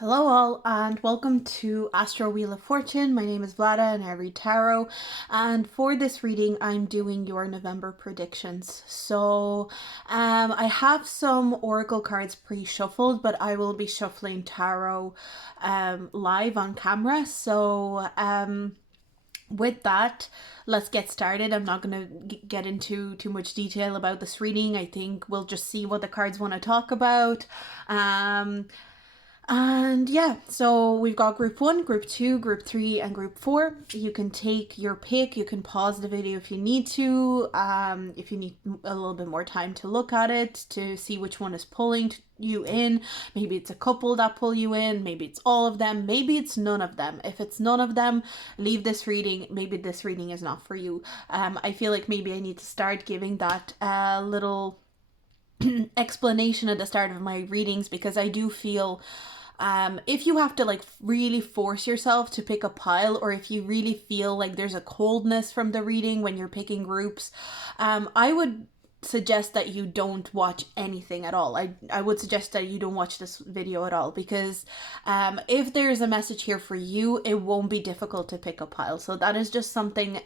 Hello all and welcome to Astro Wheel of Fortune. My name is Vlada and I read tarot, and for this reading I'm doing your November predictions. I have some oracle cards pre-shuffled, but I will be shuffling tarot live on camera. With that, let's get started. I'm not going to get into too much detail about this reading. I think we'll just see what the cards want to talk about. And yeah, so we've got group 1, group 2, group 3, and group 4. You can take your pick. You can pause the video if you need to, if you need a little bit more time to look at it, to see which one is pulling you in. Maybe it's a couple that pull you in, maybe it's all of them, maybe it's none of them. If it's none of them, leave this reading. Maybe this reading is not for you. I feel like maybe I need to start giving that little explanation at the start of my readings, because I do feel if you have to like really force yourself to pick a pile, or if you really feel like there's a coldness from the reading when you're picking groups, I would suggest that you don't watch anything at all. I would suggest that you don't watch this video at all, because if there's a message here for you, it won't be difficult to pick a pile. So that is just something,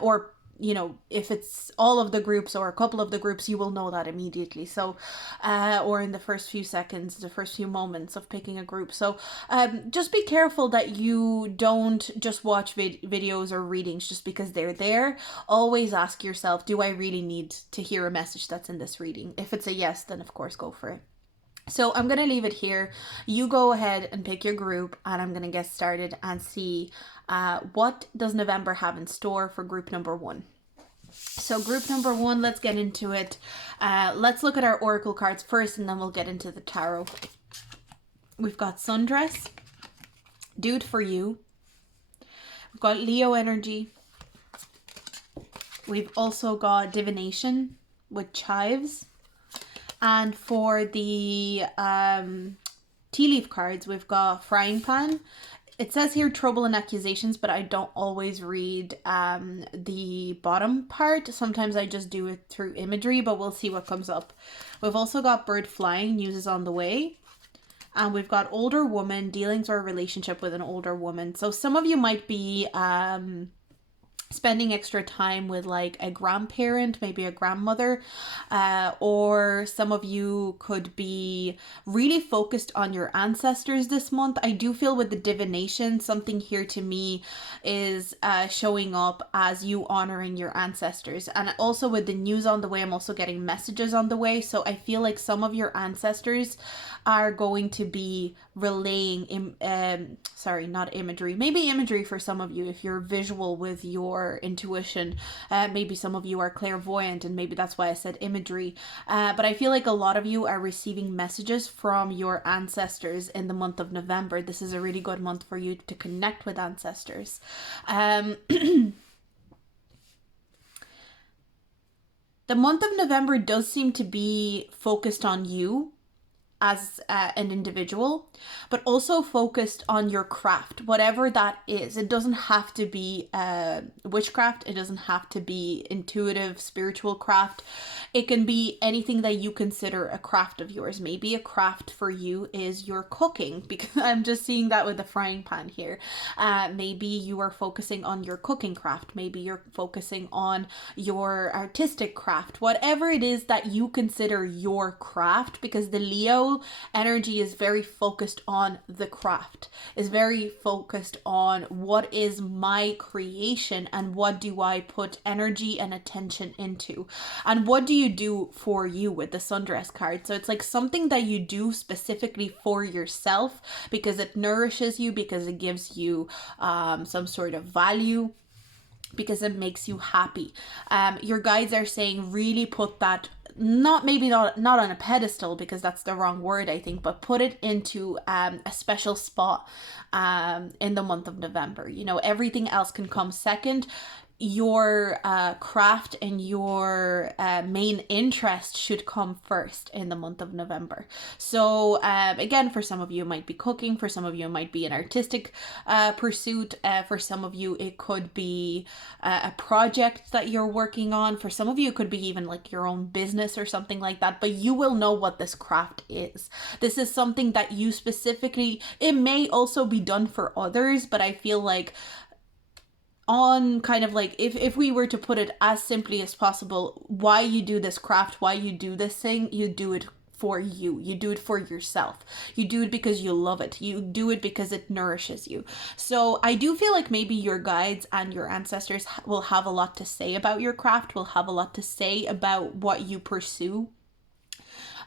or you know, if it's all of the groups or a couple of the groups, you will know that immediately. So, or in the first few seconds, the first few moments of picking a group. So, just be careful that you don't just watch videos or readings just because they're there. Always ask yourself, do I really need to hear a message that's in this reading? If it's a yes, then of course go for it. So I'm going to leave it here. You go ahead and pick your group, and I'm going to get started and see what does November have in store for group number 1. So group number 1, let's get into it. Let's look at our oracle cards first, and then we'll get into the tarot. We've got Sundress, Dude for You. We've got Leo energy. We've also got Divination with Chives. And for the tea leaf cards, we've got Frying Pan. It says here Trouble and Accusations, but I don't always read the bottom part. Sometimes I just do it through imagery, but we'll see what comes up. We've also got Bird Flying, News is on the Way. And we've got Older Woman, Dealings or a Relationship with an Older Woman. So some of you might be spending extra time with like a grandparent, maybe a grandmother, or some of you could be really focused on your ancestors this month. I do feel with the divination, something here to me is showing up as you honoring your ancestors. And also with the news on the way, I'm also getting messages on the way. So I feel like some of your ancestors are going to be relaying not imagery, maybe imagery for some of you if you're visual with your intuition. Maybe some of you are clairvoyant, and maybe that's why I said imagery, but I feel like a lot of you are receiving messages from your ancestors in the month of November. This is a really good month for you to connect with ancestors. The month of November does seem to be focused on you as an individual, but also focused on your craft, whatever that is. It doesn't have to be witchcraft. It doesn't have to be intuitive, spiritual craft. It can be anything that you consider a craft of yours. Maybe a craft for you is your cooking, because I'm just seeing that with the frying pan here. Maybe you are focusing on your cooking craft. Maybe you're focusing on your artistic craft. Whatever it is that you consider your craft, because the Leo energy is very focused on the craft, is very focused on what is my creation and what do I put energy and attention into, and what do you do for you with the Sundress card. So it's like something that you do specifically for yourself because it nourishes you, because it gives you some sort of value, because it makes you happy. Your guides are saying really put that, not on a pedestal, because that's the wrong word, I think, but put it into a special spot in the month of November. You know, everything else can come second. your craft and your main interest should come first in the month of November. So again, for some of you it might be cooking, for some of you it might be an artistic pursuit, for some of you it could be a project that you're working on, for some of you it could be even like your own business or something like that, but you will know what this craft is. This is something that you specifically, it may also be done for others, but I feel like on kind of like, if we were to put it as simply as possible, why you do this craft, why you do this thing, you do it for you. You do it for yourself. You do it because you love it. You do it because it nourishes you. So I do feel like maybe your guides and your ancestors will have a lot to say about your craft, will have a lot to say about what you pursue.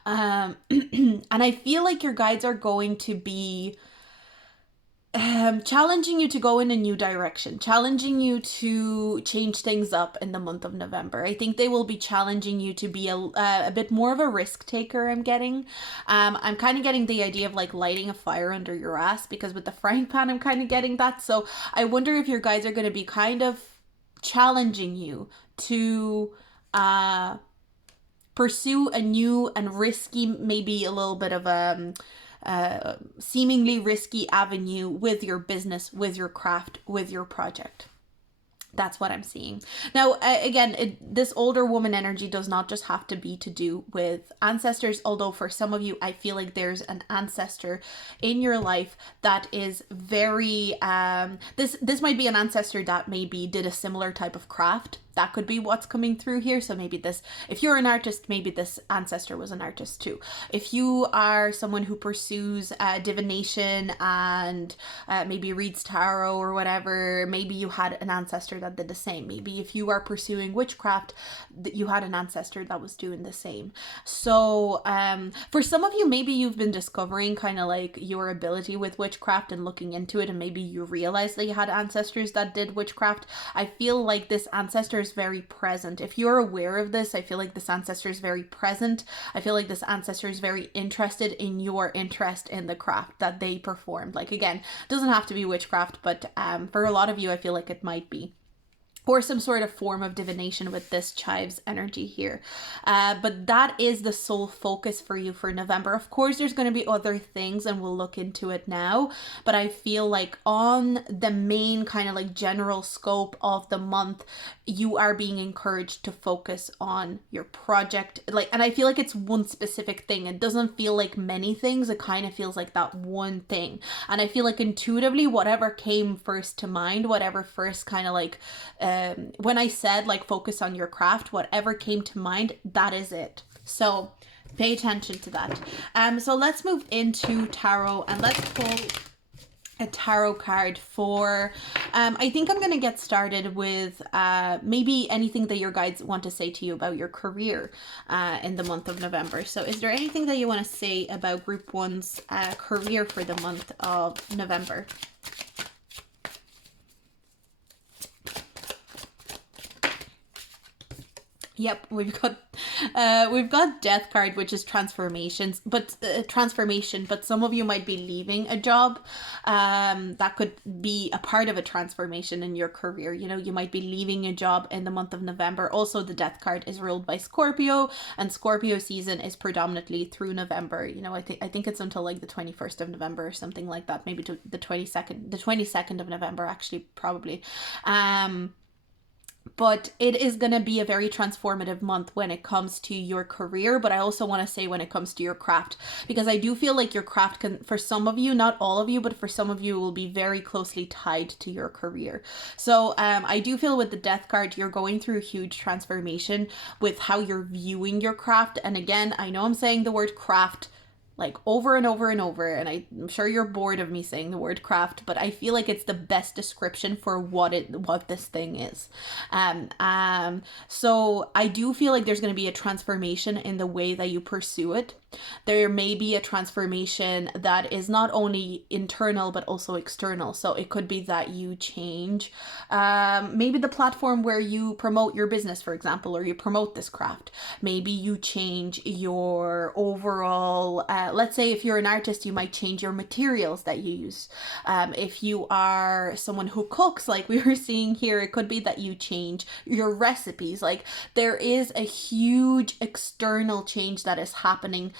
And I feel like your guides are going to be challenging you to go in a new direction, challenging you to change things up in the month of November. I think they will be challenging you to be a bit more of a risk taker, I'm getting. I'm kind of getting the idea of like lighting a fire under your ass, because with the frying pan, I'm kind of getting that. So I wonder if your guides are going to be kind of challenging you to pursue a new and risky, maybe a little bit of a seemingly risky avenue with your business, with your craft, with your project. That's what I'm seeing. Now, again, this older woman energy does not just have to be to do with ancestors, although for some of you, I feel like there's an ancestor in your life that is very, this might be an ancestor that maybe did a similar type of craft. That could be what's coming through here. So maybe this, if you're an artist, maybe this ancestor was an artist too. If you are someone who pursues divination and maybe reads tarot or whatever, maybe you had an ancestor that did the same. Maybe if you are pursuing witchcraft, you had an ancestor that was doing the same. So for some of you, maybe you've been discovering kind of like your ability with witchcraft and looking into it, and maybe you realized that you had ancestors that did witchcraft. I feel like this ancestor is very present. If you're aware of this, I feel like this ancestor is very present. I feel like this ancestor is very interested in your interest in the craft that they performed. Like, again, doesn't have to be witchcraft, but for a lot of you, I feel like it might be. Or some sort of form of divination with this chives energy here. But that is the sole focus for you for November. Of course, there's going to be other things, and we'll look into it now. But I feel like on the main kind of like general scope of the month, you are being encouraged to focus on your project. Like, and I feel like it's one specific thing. It doesn't feel like many things. It kind of feels like that one thing. And I feel like intuitively, whatever came first to mind, whatever first kind of like, when I said like focus on your craft, whatever came to mind, that is it. So pay attention to that. So let's move into tarot, and let's pull a tarot card for, I think I'm going to get started with maybe anything that your guides want to say to you about your career in the month of November. So is there anything that you want to say about Group 1's career for the month of November? Yep, we've got Death card, which is transformation, but some of you might be leaving a job. That could be a part of a transformation in your career. You know, you might be leaving a job in the month of November. Also, the Death card is ruled by Scorpio, and Scorpio season is predominantly through November. You know, I think it's until like the 21st of November or something like that, maybe to the 22nd of November, actually, probably. But it is going to be a very transformative month when it comes to your career. But I also want to say when it comes to your craft, because I do feel like your craft can, for some of you, not all of you, but for some of you, will be very closely tied to your career. So I do feel with the Death card, you're going through a huge transformation with how you're viewing your craft. And again, I know I'm saying the word craft like over and over and over, and I'm sure you're bored of me saying the word craft, but I feel like it's the best description for what this thing is. So I do feel like there's going to be a transformation in the way that you pursue it. There may be a transformation that is not only internal but also external. So it could be that you change maybe the platform where you promote your business, for example, or you promote this craft. Maybe you change your overall let's say if you're an artist, you might change your materials that you use. If you are someone who cooks, like we were seeing here, it could be that you change your recipes. Like there is a huge external change that is happening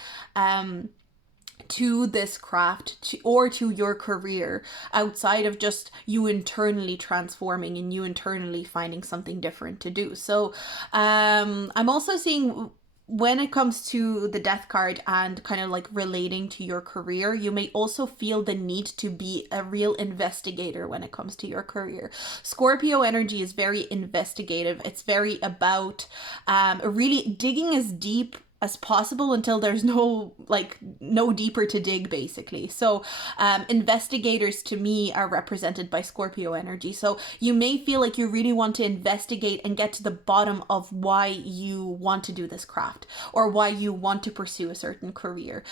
to this craft, or to your career, outside of just you internally transforming and you internally finding something different to do. So I'm also seeing, when it comes to the death card and kind of like relating to your career, you may also feel the need to be a real investigator when it comes to your career. Scorpio energy is very investigative. It's very about really digging as deep as possible until there's no deeper to dig, basically. So investigators to me are represented by Scorpio energy. So you may feel like you really want to investigate and get to the bottom of why you want to do this craft, or why you want to pursue a certain career.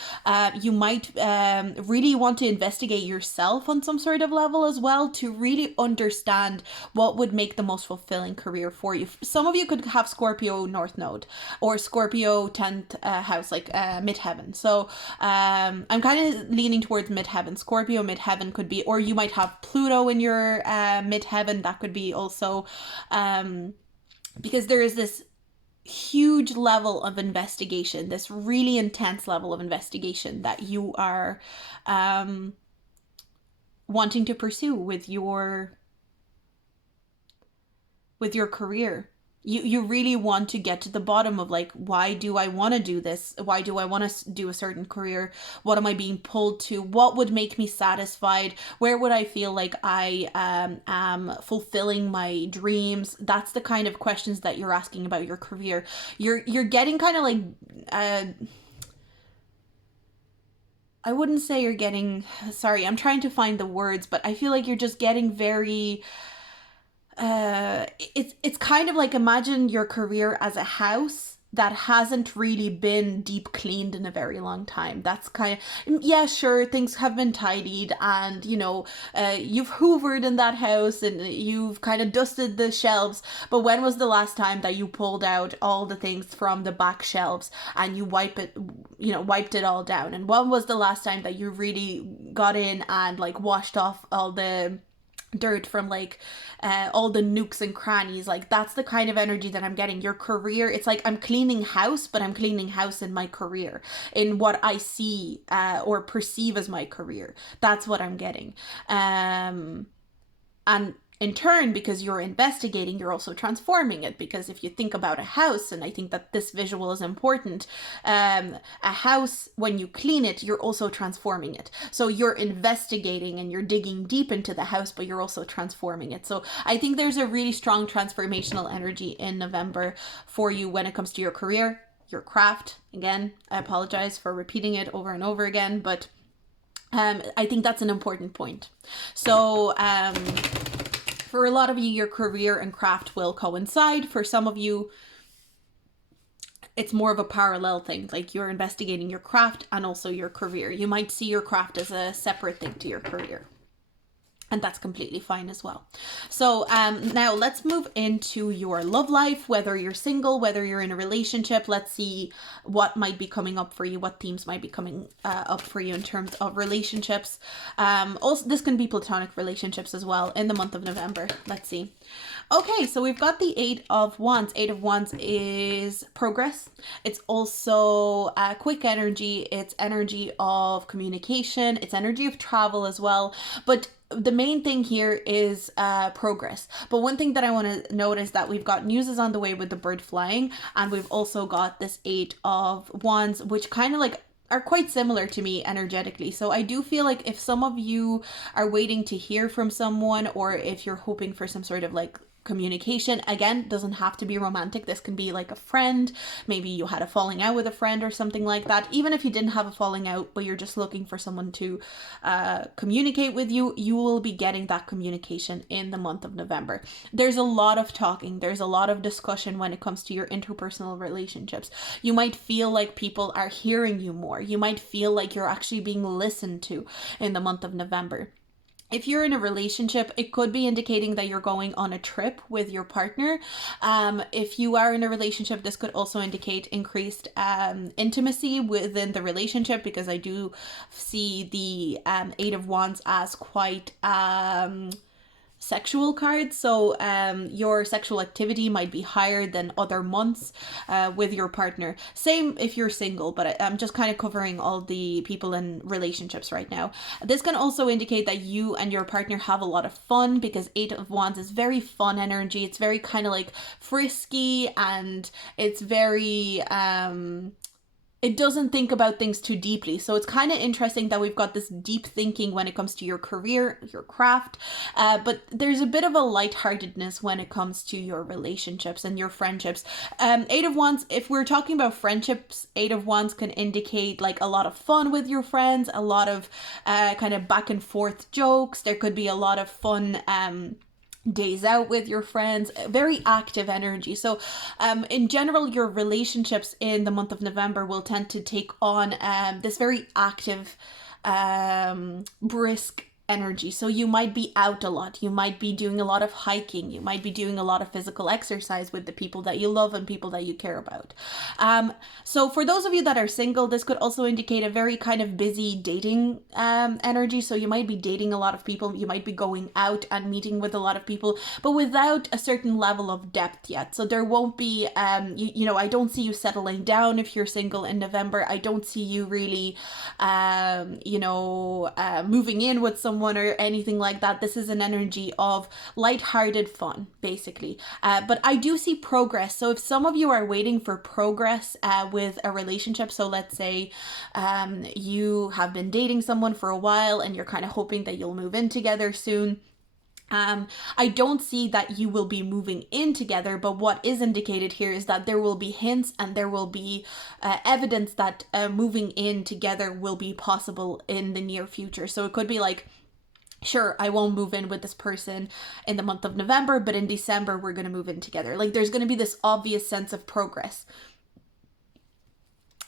You might really want to investigate yourself on some sort of level as well, to really understand what would make the most fulfilling career for you. Some of you could have Scorpio North Node or Scorpio 10th house, like midheaven. So I'm kind of leaning towards midheaven. Scorpio midheaven could be, or you might have Pluto in your midheaven. That could be also because there is this huge level of investigation, this really intense level of investigation that you are wanting to pursue with your career. You really want to get to the bottom of, like, why do I want to do this? Why do I want to do a certain career? What am I being pulled to? What would make me satisfied? Where would I feel like I am fulfilling my dreams? That's the kind of questions that you're asking about your career. You're getting kind of like I wouldn't say you're getting, sorry, I'm trying to find the words, but I feel like you're just getting very it's kind of like, imagine your career as a house that hasn't really been deep cleaned in a very long time. That's kind of, yeah, sure, things have been tidied, and you've hoovered in that house and you've kind of dusted the shelves, but when was the last time that you pulled out all the things from the back shelves and you wiped it all down? And when was the last time that you really got in and like washed off all the dirt from like all the nooks and crannies? Like, that's the kind of energy that I'm getting. Your career, it's like I'm cleaning house, but I'm cleaning house in my career, in what I see or perceive as my career. That's what I'm getting. And in turn, because you're investigating, you're also transforming it. Because if you think about a house, and I think that this visual is important, a house, when you clean it, you're also transforming it. So you're investigating and you're digging deep into the house, but you're also transforming it. So I think there's a really strong transformational energy in November for you when it comes to your career, your craft. Again, I apologize for repeating it over and over again, but I think that's an important point. So for a lot of you, your career and craft will coincide. For some of you, it's more of a parallel thing. Like, you're investigating your craft and also your career. You might see your craft as a separate thing to your career. And that's completely fine as well. So now let's move into your love life, whether you're single, whether you're in a relationship. Let's see what might be coming up for you, what themes might be coming up for you in terms of relationships. Also, this can be platonic relationships as well in the month of November. Let's see. Okay, so we've got the 8 of Wands. 8 of Wands is progress. It's also quick energy. It's energy of communication. It's energy of travel as well. But the main thing here is progress. But one thing that I want to note is that we've got news is on the way with the bird flying, and we've also got this 8 of Wands, which kind of like are quite similar to me energetically. So I do feel like if some of you are waiting to hear from someone, or if you're hoping for some sort of like communication, again, doesn't have to be romantic. This can be like a friend. Maybe you had a falling out with a friend or something like that. Even if you didn't have a falling out, but you're just looking for someone to communicate with you, you will be getting that communication in the month of November. There's a lot of talking. There's a lot of discussion when it comes to your interpersonal relationships. You might feel like people are hearing you more. You might feel like you're actually being listened to in the month of November. If you're in a relationship, it could be indicating that you're going on a trip with your partner. If you are in a relationship, this could also indicate increased intimacy within the relationship, because I do see the Eight of Wands as quite sexual cards. So your sexual activity might be higher than other months with your partner. Same if you're single, but I'm just kind of covering all the people in relationships right now. This can also indicate that you and your partner have a lot of fun, because Eight of Wands is very fun energy. It's very kind of like frisky, and it's very it doesn't think about things too deeply. So it's kind of interesting that we've got this deep thinking when it comes to your career, your craft, but there's a bit of a lightheartedness when it comes to your relationships and your friendships. Eight of Wands, if we're talking about friendships, Eight of Wands can indicate like a lot of fun with your friends, a lot of kind of back and forth jokes. There could be a lot of fun days out with your friends, very active energy. So in general, your relationships in the month of November will tend to take on this very active, brisk energy. So you might be out a lot, you might be doing a lot of hiking, you might be doing a lot of physical exercise with the people that you love and people that you care about. So for those of you that are single, this could also indicate a very kind of busy dating energy. So you might be dating a lot of people, you might be going out and meeting with a lot of people, but without a certain level of depth yet. So there won't be you know, I don't see you settling down if you're single in November. I don't see you really you know, moving in with someone or anything like that. This is an energy of lighthearted fun, basically. But I do see progress. So if some of you are waiting for progress with a relationship, so let's say you have been dating someone for a while and you're kind of hoping that you'll move in together soon, I don't see that you will be moving in together, but what is indicated here is that there will be hints and there will be evidence that moving in together will be possible in the near future. So it could be like, sure, I won't move in with this person in the month of November, but in December we're going to move in together. Like there's going to be this obvious sense of progress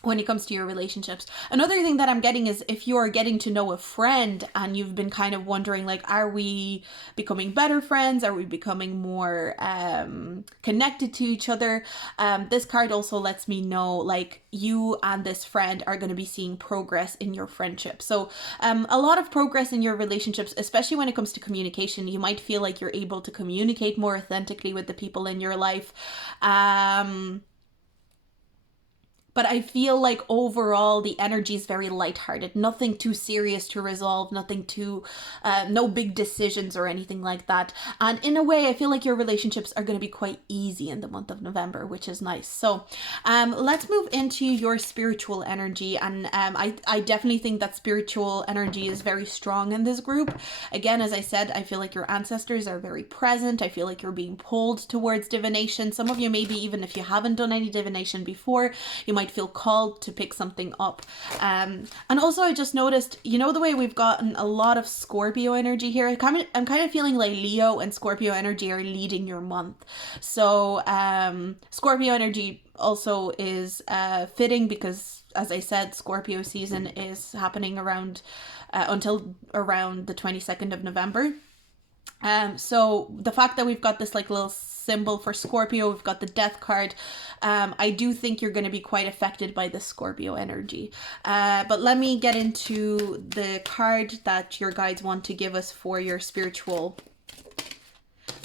when it comes to your relationships. Another thing that I'm getting is if you're getting to know a friend and you've been kind of wondering, like, are we becoming better friends? Are we becoming more connected to each other? This card also lets me know, like, you and this friend are going to be seeing progress in your friendship. So a lot of progress in your relationships, especially when it comes to communication. You might feel like you're able to communicate more authentically with the people in your life. But I feel like overall the energy is very lighthearted. Nothing too serious to resolve, nothing too, no big decisions or anything like that. And in a way, I feel like your relationships are going to be quite easy in the month of November, which is nice. So let's move into your spiritual energy. And I definitely think that spiritual energy is very strong in this group. Again, as I said, I feel like your ancestors are very present. I feel like you're being pulled towards divination. Some of you, maybe even if you haven't done any divination before, you might feel called to pick something up. And also I just noticed, you know, the way we've gotten a lot of Scorpio energy here, I'm kind of feeling like Leo and Scorpio energy are leading your month. So Scorpio energy also is fitting because, as I said, Scorpio season is happening around until around the 22nd of November. So the fact that we've got this like little symbol for Scorpio, we've got the death card, I do think you're going to be quite affected by the Scorpio energy. But let me get into the card that your guides want to give us for your spiritual.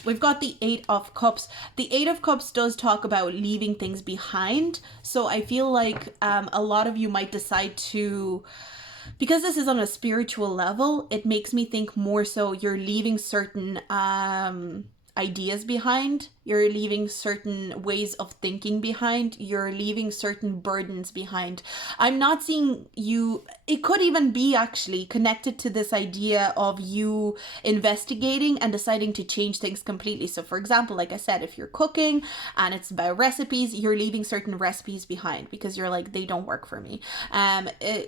We've got the Eight of Cups. The Eight of Cups does talk about leaving things behind. So I feel like a lot of you might decide to, because this is on a spiritual level, it makes me think more so you're leaving certain ideas behind. You're leaving certain ways of thinking behind. You're leaving certain burdens behind. I'm not seeing you, it could even be actually connected to this idea of you investigating and deciding to change things completely. So for example, like I said, if you're cooking and it's about recipes, you're leaving certain recipes behind because you're like, they don't work for me.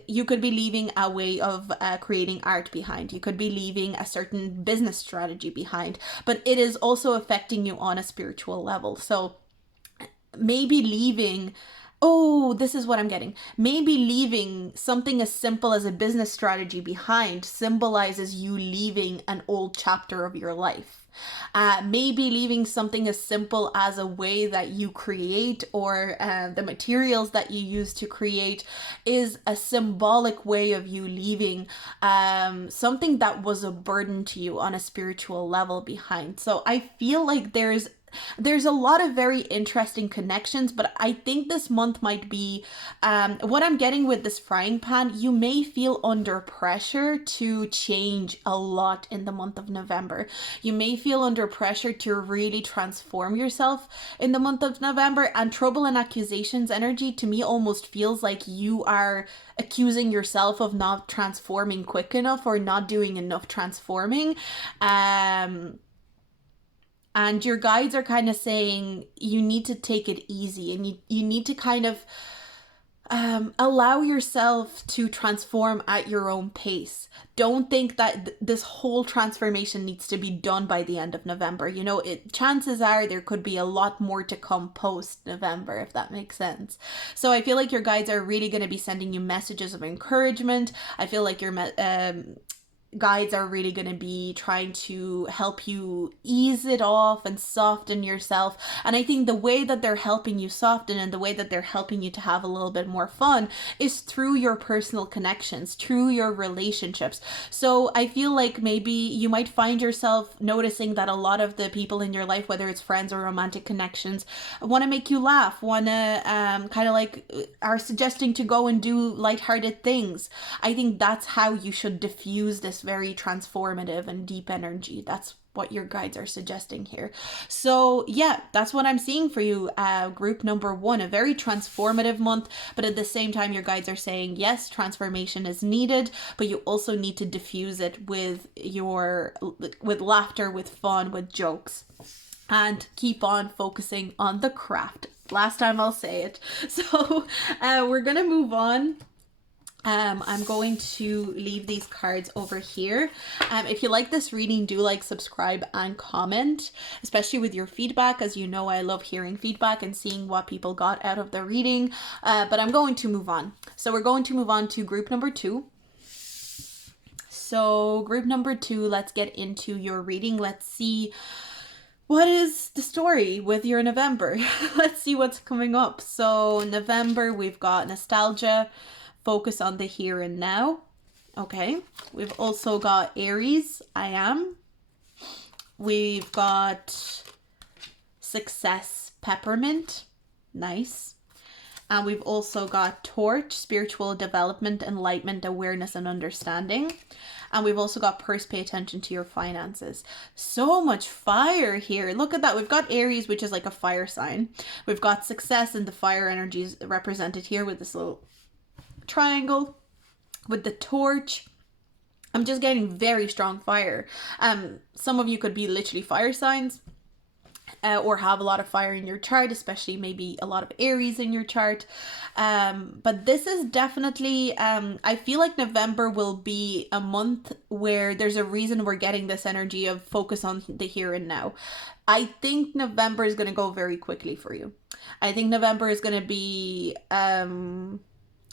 You could be leaving a way of creating art behind. You could be leaving a certain business strategy behind, but it is also affecting you on a spiritual level. So maybe leaving Oh, this is what I'm getting. Maybe leaving something as simple as a business strategy behind symbolizes you leaving an old chapter of your life. Maybe leaving something as simple as a way that you create or the materials that you use to create is a symbolic way of you leaving something that was a burden to you on a spiritual level behind. So I feel like there's a lot of very interesting connections, but I think this month might be what I'm getting with this frying pan. You may feel under pressure to change a lot in the month of November. You may feel under pressure to really transform yourself in the month of November, and trouble and accusations energy to me almost feels like you are accusing yourself of not transforming quick enough or not doing enough transforming. And your guides are kind of saying you need to take it easy, and you need to kind of allow yourself to transform at your own pace. Don't think that this whole transformation needs to be done by the end of November. You know, chances are there could be a lot more to come post November, if that makes sense. So I feel like your guides are really going to be sending you messages of encouragement. I feel like your guides are really going to be trying to help you ease it off and soften yourself. And I think the way that they're helping you soften and the way that they're helping you to have a little bit more fun is through your personal connections, through your relationships. So I feel like maybe you might find yourself noticing that a lot of the people in your life, whether it's friends or romantic connections, want to make you laugh, want to kind of like are suggesting to go and do lighthearted things. I think that's how you should diffuse this very transformative and deep energy. That's what your guides are suggesting here. So yeah, that's what I'm seeing for you, group number 1, a very transformative month, but at the same time your guides are saying yes, transformation is needed, but you also need to diffuse it with laughter, with fun, with jokes, and keep on focusing on the craft. Last time I'll say it. So we're gonna move on. I'm going to leave these cards over here. If you like this reading, do like, subscribe, and comment, especially with your feedback. As you know, I love hearing feedback and seeing what people got out of the reading. But I'm going to move on. So we're going to move on to group number 2. So group number 2, let's get into your reading. Let's see what is the story with your November. Let's see what's coming up. So November, we've got nostalgia, focus on the here and now. Okay. We've also got Aries, I am. We've got success, peppermint. Nice. And we've also got torch, spiritual development, enlightenment, awareness, and understanding. And we've also got purse, pay attention to your finances. So much fire here. Look at that. We've got Aries, which is like a fire sign. We've got success, and the fire energy is represented here with this little triangle with the torch. I'm just getting very strong fire. Some of you could be literally fire signs, or have a lot of fire in your chart, especially maybe a lot of Aries in your chart. But this is definitely, I feel like November will be a month where there's a reason we're getting this energy of focus on the here and now. I think November is going to go very quickly for you. I think November is going to be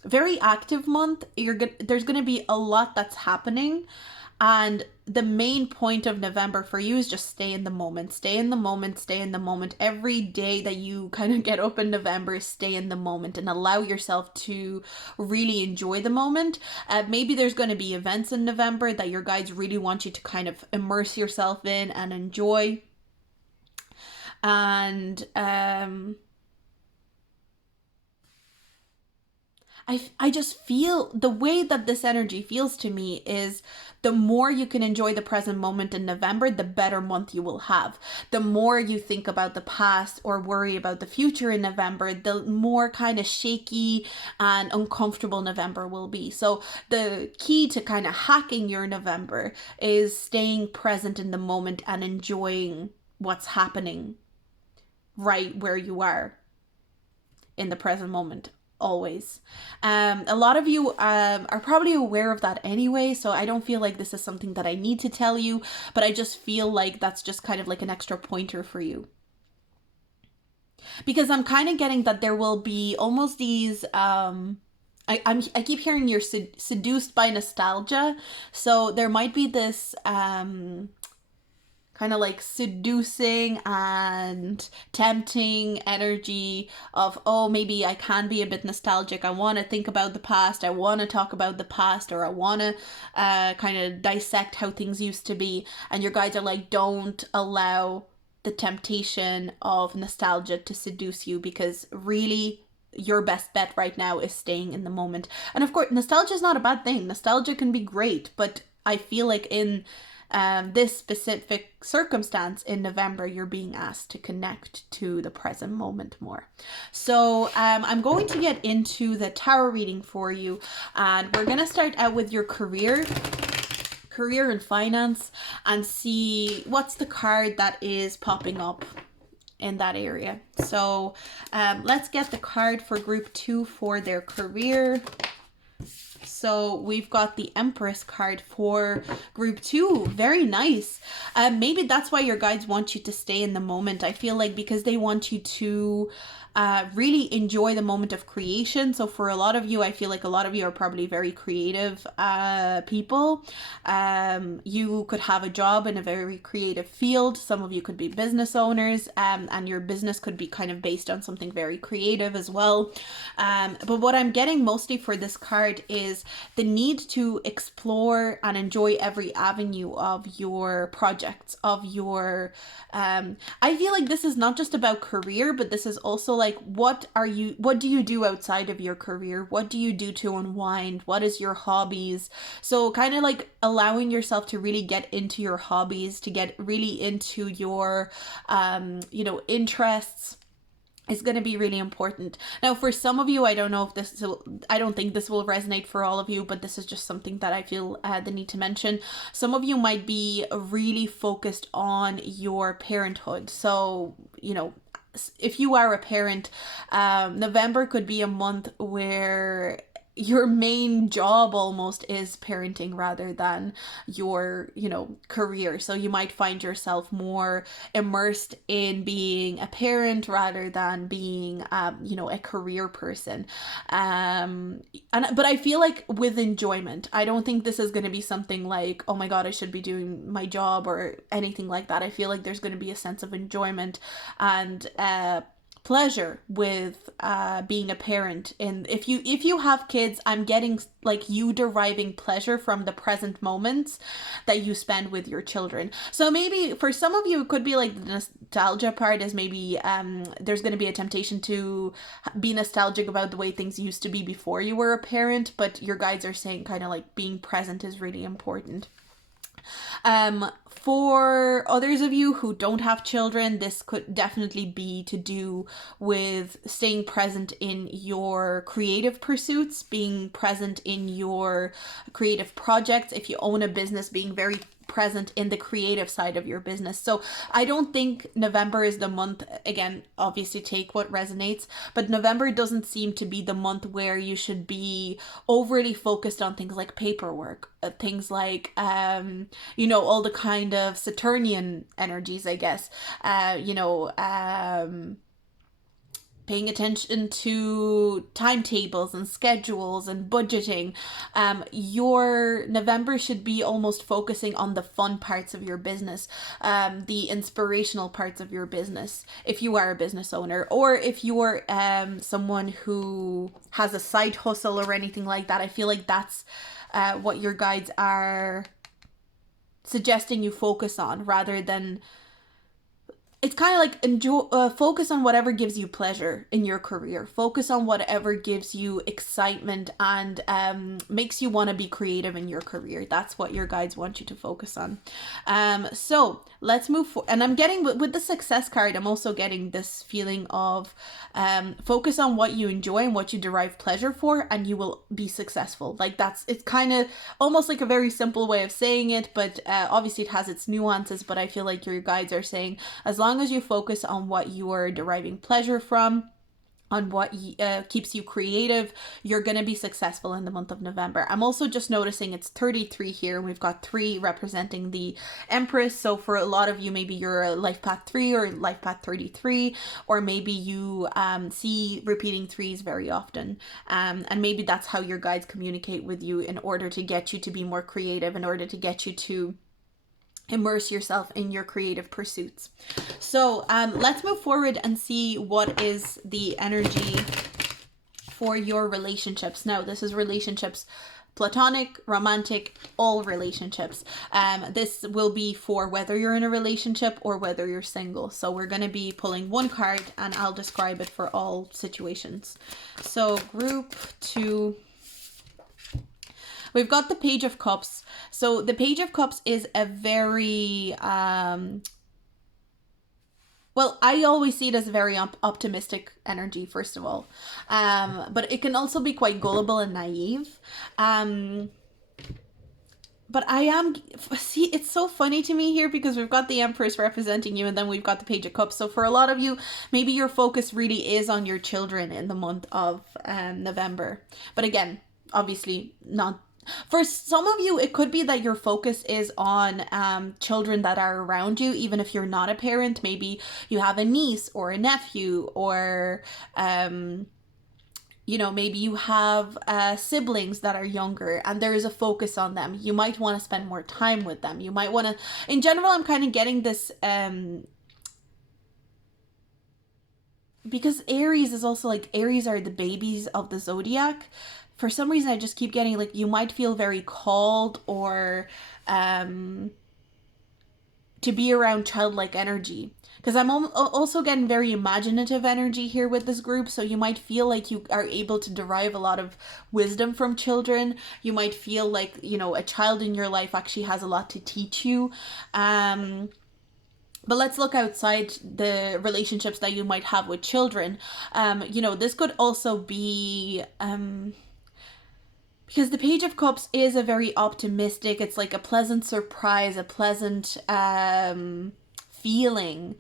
very active month. There's going to be a lot that's happening, and the main point of November for you is just stay in the moment. Stay in the moment, stay in the moment. Every day that you kind of get up in November, stay in the moment and allow yourself to really enjoy the moment. Maybe there's going to be events in November that your guides really want you to kind of immerse yourself in and enjoy. And I just feel the way that this energy feels to me is the more you can enjoy the present moment in November, the better month you will have. The more you think about the past or worry about the future in November, the more kind of shaky and uncomfortable November will be. So the key to kind of hacking your November is staying present in the moment and enjoying what's happening right where you are in the present moment. Always. A lot of you are probably aware of that anyway, so I don't feel like this is something that I need to tell you, but I just feel like that's just kind of like an extra pointer for you. Because I'm kind of getting that there will be almost these I keep hearing you're seduced by nostalgia. So there might be this kind of like seducing and tempting energy of, oh, maybe I can be a bit nostalgic. I want to think about the past. I want to talk about the past, or I want to kind of dissect how things used to be. And your guides are like, don't allow the temptation of nostalgia to seduce you, because really your best bet right now is staying in the moment. And of course, nostalgia is not a bad thing. Nostalgia can be great, but I feel like in this specific circumstance in November, you're being asked to connect to the present moment more. So I'm going to get into the tarot reading for you, and we're going to start out with your career and finance, and see what's the card that is popping up in that area. So let's get the card for group 2 for their career. So we've got the Empress card for group 2. Very nice. Maybe that's why your guides want you to stay in the moment. I feel like because they want you to really enjoy the moment of creation. So for a lot of you, I feel like a lot of you are probably very creative people. You could have a job in a very creative field. Some of you could be business owners, and your business could be kind of based on something very creative as well. But what I'm getting mostly for this card is the need to explore and enjoy every avenue of your projects, of your I feel like this is not just about career, but this is also like, what do you do outside of your career? What do you do to unwind? What is your hobbies? So kind of like allowing yourself to really get into your hobbies, to get really into your interests, is going to be really important. Now, for some of you, I don't think this will resonate for all of you, but this is just something that I feel the need to mention. Some of you might be really focused on your parenthood. So, if you are a parent, November could be a month where your main job almost is parenting rather than your, career. So you might find yourself more immersed in being a parent rather than being, a career person. But I feel like with enjoyment, I don't think this is going to be something like, oh my God, I should be doing my job or anything like that. I feel like there's going to be a sense of enjoyment and, pleasure with being a parent. And if you have kids, I'm getting like you deriving pleasure from the present moments that you spend with your children. So maybe for some of you, it could be like the nostalgia part is maybe there's going to be a temptation to be nostalgic about the way things used to be before you were a parent, but your guides are saying kind of like being present is really important. For others of you who don't have children, this could definitely be to do with staying present in your creative pursuits, being present in your creative projects. If you own a business, being very present in the creative side of your business. So I don't think November is the month, again, obviously take what resonates, but November doesn't seem to be the month where you should be overly focused on things like paperwork, things like, all the kind of Saturnian energies, I guess, paying attention to timetables and schedules and budgeting. Your November should be almost focusing on the fun parts of your business, the inspirational parts of your business, if you are a business owner, or if you're someone who has a side hustle or anything like that. I feel like that's what your guides are suggesting you focus on, rather than, it's kind of like focus on whatever gives you pleasure in your career. Focus on whatever gives you excitement and makes you want to be creative in your career. That's what your guides want you to focus on. So let's move forward. And I'm getting, with the success card, I'm also getting this feeling of focus on what you enjoy and what you derive pleasure for, and you will be successful. Like it's kind of almost like a very simple way of saying it, but obviously it has its nuances. But I feel like your guides are saying, as long as you focus on what you are deriving pleasure from, on what keeps you creative, you're going to be successful in the month of November. I'm also just noticing it's 33 here. We've got 3 representing the Empress. So for a lot of you, maybe you're a life path 3 or life path 33, or maybe you see repeating 3s very often. And maybe that's how your guides communicate with you in order to get you to be more creative, in order to get you to immerse yourself in your creative pursuits. So let's move forward and see what is the energy for your relationships. Now, this is relationships, platonic, romantic, all relationships. This will be for whether you're in a relationship or whether you're single. So we're going to be pulling one card and I'll describe it for all situations. So group 2. We've got the Page of Cups. So the Page of Cups is a very, well, I always see it as a very optimistic energy, first of all. But it can also be quite gullible and naive. But see, it's so funny to me here because we've got the Empress representing you and then we've got the Page of Cups. So for a lot of you, maybe your focus really is on your children in the month of November. But again, obviously not. For some of you, it could be that your focus is on children that are around you, even if you're not a parent. Maybe you have a niece or a nephew, or maybe you have siblings that are younger and there is a focus on them. You might want to spend more time with them. You might want to, in general, I'm kind of getting this, because Aries is also like, Aries are the babies of the zodiac. For some reason, I just keep getting like, you might feel very called or to be around childlike energy. Because I'm also getting very imaginative energy here with this group. So you might feel like you are able to derive a lot of wisdom from children. You might feel like, a child in your life actually has a lot to teach you. But let's look outside the relationships that you might have with children. This could also be... because the Page of Cups is a very optimistic, it's like a pleasant surprise, a pleasant feeling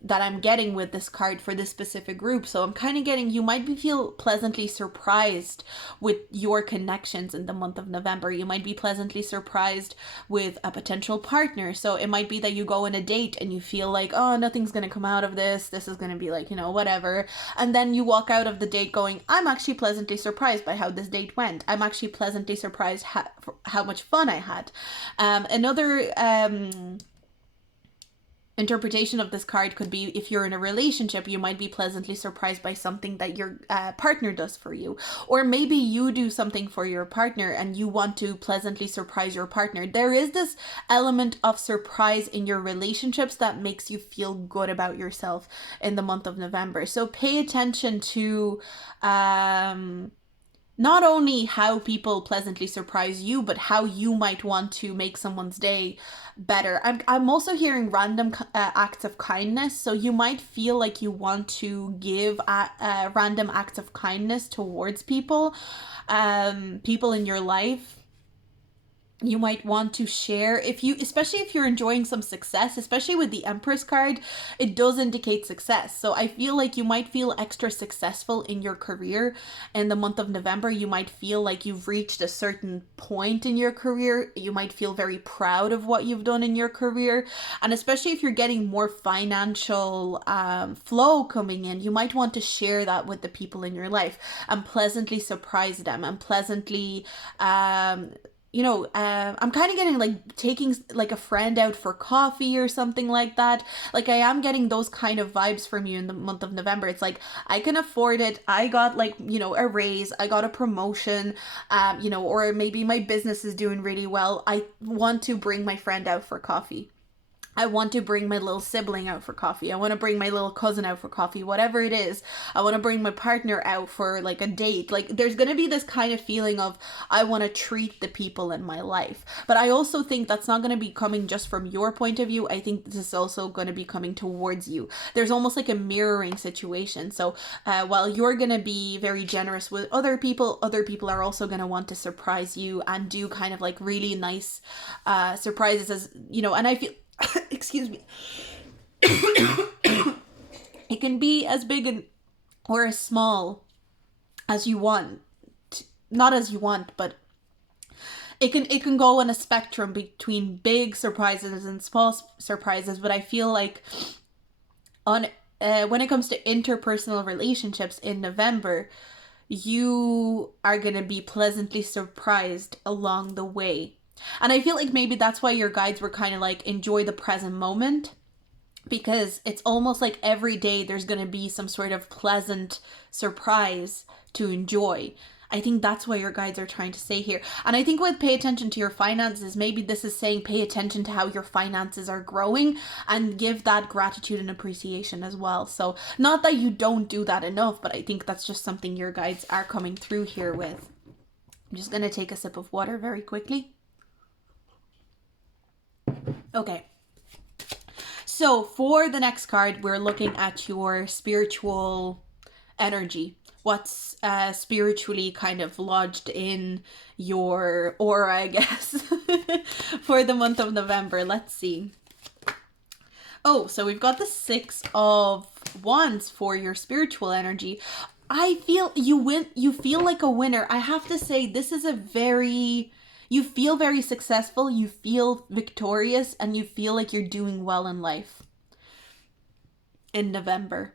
that I'm getting with this card for this specific group. So I'm kind of getting, you might feel pleasantly surprised with your connections in the month of November. You might be pleasantly surprised with a potential partner. So it might be that you go on a date and you feel like, oh, nothing's going to come out of this. This is going to be like, whatever. And then you walk out of the date going, I'm actually pleasantly surprised by how this date went. I'm actually pleasantly surprised how much fun I had. Another interpretation of this card could be, if you're in a relationship, you might be pleasantly surprised by something that your partner does for you, or maybe you do something for your partner and you want to pleasantly surprise your partner. There is this element of surprise in your relationships that makes you feel good about yourself in the month of November. So pay attention to not only how people pleasantly surprise you, but how you might want to make someone's day better. I'm also hearing random acts of kindness. So you might feel like you want to give random acts of kindness towards people in your life. You might want to share, especially if you're enjoying some success, especially with the Empress card, it does indicate success. So I feel like you might feel extra successful in your career in the month of November. You might feel like you've reached a certain point in your career. You might feel very proud of what you've done in your career. And especially if you're getting more financial flow coming in, you might want to share that with the people in your life and pleasantly surprise them and pleasantly I'm kind of getting like taking like a friend out for coffee or something like that. Like I am getting those kind of vibes from you in the month of November. It's like, I can afford it. I got like, a raise, I got a promotion, or maybe my business is doing really well. I want to bring my friend out for coffee. I want to bring my little sibling out for coffee. I want to bring my little cousin out for coffee, whatever it is. I want to bring my partner out for like a date. Like there's going to be this kind of feeling of, I want to treat the people in my life. But I also think that's not going to be coming just from your point of view. I think this is also going to be coming towards you. There's almost like a mirroring situation. So while you're going to be very generous with other people are also going to want to surprise you and do kind of like really nice surprises, as and I feel excuse me. It can be as big or as small as you want. Not as you want, but it can go on a spectrum between big surprises and small surprises. But I feel like on when it comes to interpersonal relationships in November, you are going to be pleasantly surprised along the way. And I feel like maybe that's why your guides were kind of like, enjoy the present moment, because it's almost like every day there's going to be some sort of pleasant surprise to enjoy. I think that's what your guides are trying to say here. And I think with pay attention to your finances, maybe this is saying pay attention to how your finances are growing and give that gratitude and appreciation as well. So not that you don't do that enough, but I think that's just something your guides are coming through here with. I'm just going to take a sip of water very quickly. Okay. So for the next card, we're looking at your spiritual energy. What's spiritually kind of lodged in your aura, I guess, for the month of November. Let's see. Oh, so we've got the 6 of Wands for your spiritual energy. I feel you feel like a winner. I have to say, this is you feel very successful, you feel victorious, and you feel like you're doing well in life in November.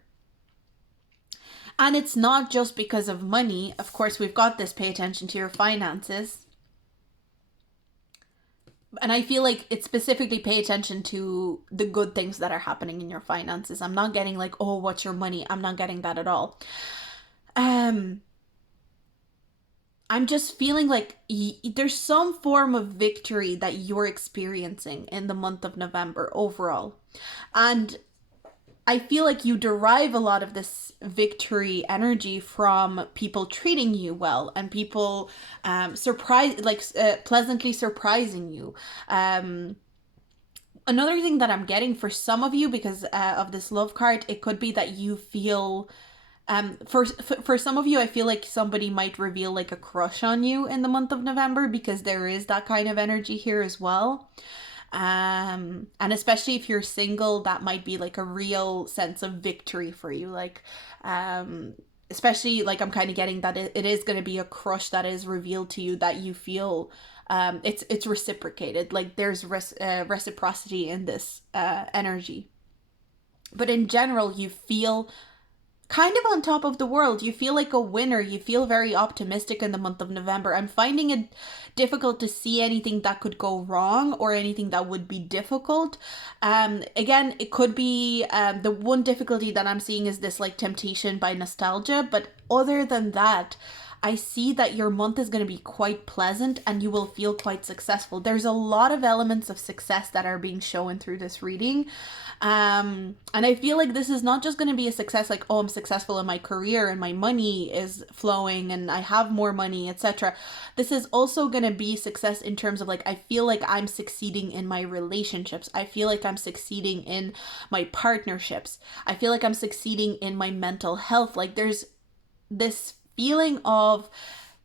And it's not just because of money. Of course, we've got this, pay attention to your finances. And I feel like it's specifically pay attention to the good things that are happening in your finances. I'm not getting like, oh, what's your money? I'm not getting that at all. I'm just feeling like there's some form of victory that you're experiencing in the month of November overall. And I feel like you derive a lot of this victory energy from people treating you well and people pleasantly surprising you. Another thing that I'm getting for some of you, because of this love card, it could be that you feel for some of you, I feel like somebody might reveal like a crush on you in the month of November, because there is that kind of energy here as well. And especially if you're single, that might be like a real sense of victory for you. Like, especially like I'm kind of getting that it is going to be a crush that is revealed to you that you feel, it's reciprocated. Like there's reciprocity in this, energy. But in general, you feel kind of on top of the world. You feel like a winner. You feel very optimistic in the month of November. I'm finding it difficult to see anything that could go wrong or anything that would be difficult. Again, it could be the one difficulty that I'm seeing is this like temptation by nostalgia. But other than that, I see that your month is going to be quite pleasant and you will feel quite successful. There's a lot of elements of success that are being shown through this reading. And I feel like this is not just going to be a success like, oh, I'm successful in my career and my money is flowing and I have more money, etc. This is also going to be success in terms of like, I feel like I'm succeeding in my relationships. I feel like I'm succeeding in my partnerships. I feel like I'm succeeding in my mental health. Like there's this feeling of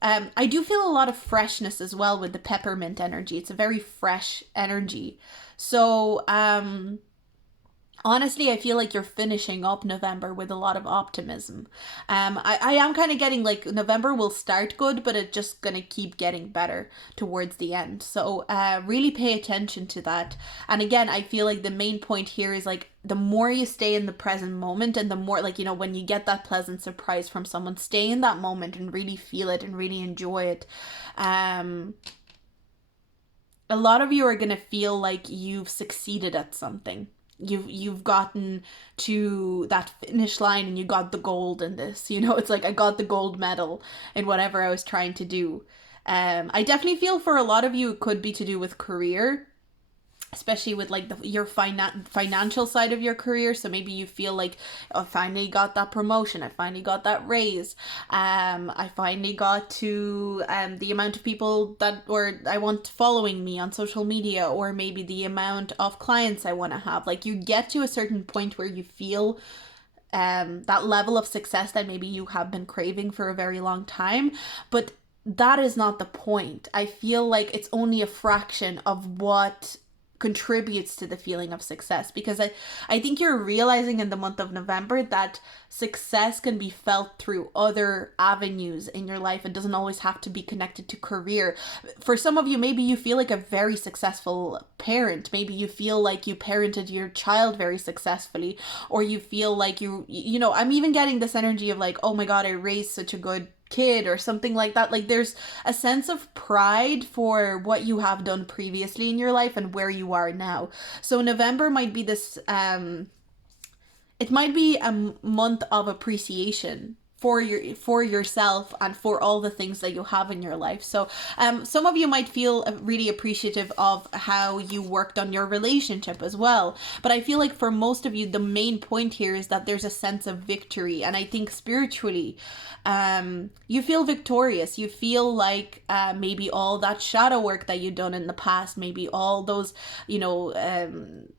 I do feel a lot of freshness as well with the peppermint energy. It's a very fresh energy. So honestly, I feel like you're finishing up November with a lot of optimism. I am kind of getting like November will start good, but it's just gonna keep getting better towards the end. So really pay attention to that. And again, I feel like the main point here is like the more you stay in the present moment and the more like, you know, when you get that pleasant surprise from someone, stay in that moment and really feel it and really enjoy it. A lot of you are gonna feel like you've succeeded at something. You've gotten to that finish line and you got the gold in this, you know, it's like I got the gold medal in whatever I was trying to do. I definitely feel for a lot of you it could be to do with career, especially with like your financial side of your career. So maybe you feel like, oh, I finally got that promotion, I finally got that raise, I finally got to the amount of people that or I want following me on social media, or maybe the amount of clients I want to have. Like you get to a certain point where you feel that level of success that maybe you have been craving for a very long time, but that is not the point. I feel like it's only a fraction of what contributes to the feeling of success, because I think you're realizing in the month of November that success can be felt through other avenues in your life. It doesn't always have to be connected to career. For some of you, maybe you feel like a very successful parent. Maybe you feel like you parented your child very successfully, or you feel like you know, I'm even getting this energy of like, oh my God, I raised such a good kid or something like that. Like there's a sense of pride for what you have done previously in your life and where you are now. So November might be this it might be a month of appreciation for yourself and for all the things that you have in your life. So some of you might feel really appreciative of how you worked on your relationship as well. But I feel like for most of you, the main point here is that there's a sense of victory. And I think spiritually, you feel victorious. You feel like maybe all that shadow work that you've done in the past, maybe all those, you know,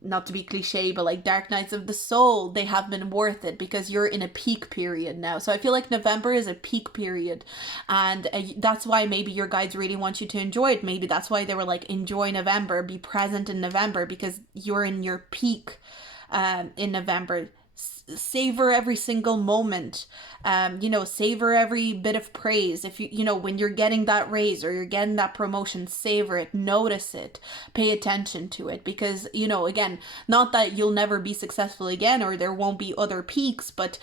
not to be cliche, but like dark nights of the soul, they have been worth it because you're in a peak period now. So I feel like November is a peak period, and that's why maybe your guides really want you to enjoy it. Maybe that's why they were like, enjoy November, be present in November, because you're in your peak in November. Savor every single moment, you know, savor every bit of praise. If you know, when you're getting that raise or you're getting that promotion, savor it, notice it, pay attention to it, because, you know, again, not that you'll never be successful again or there won't be other peaks, but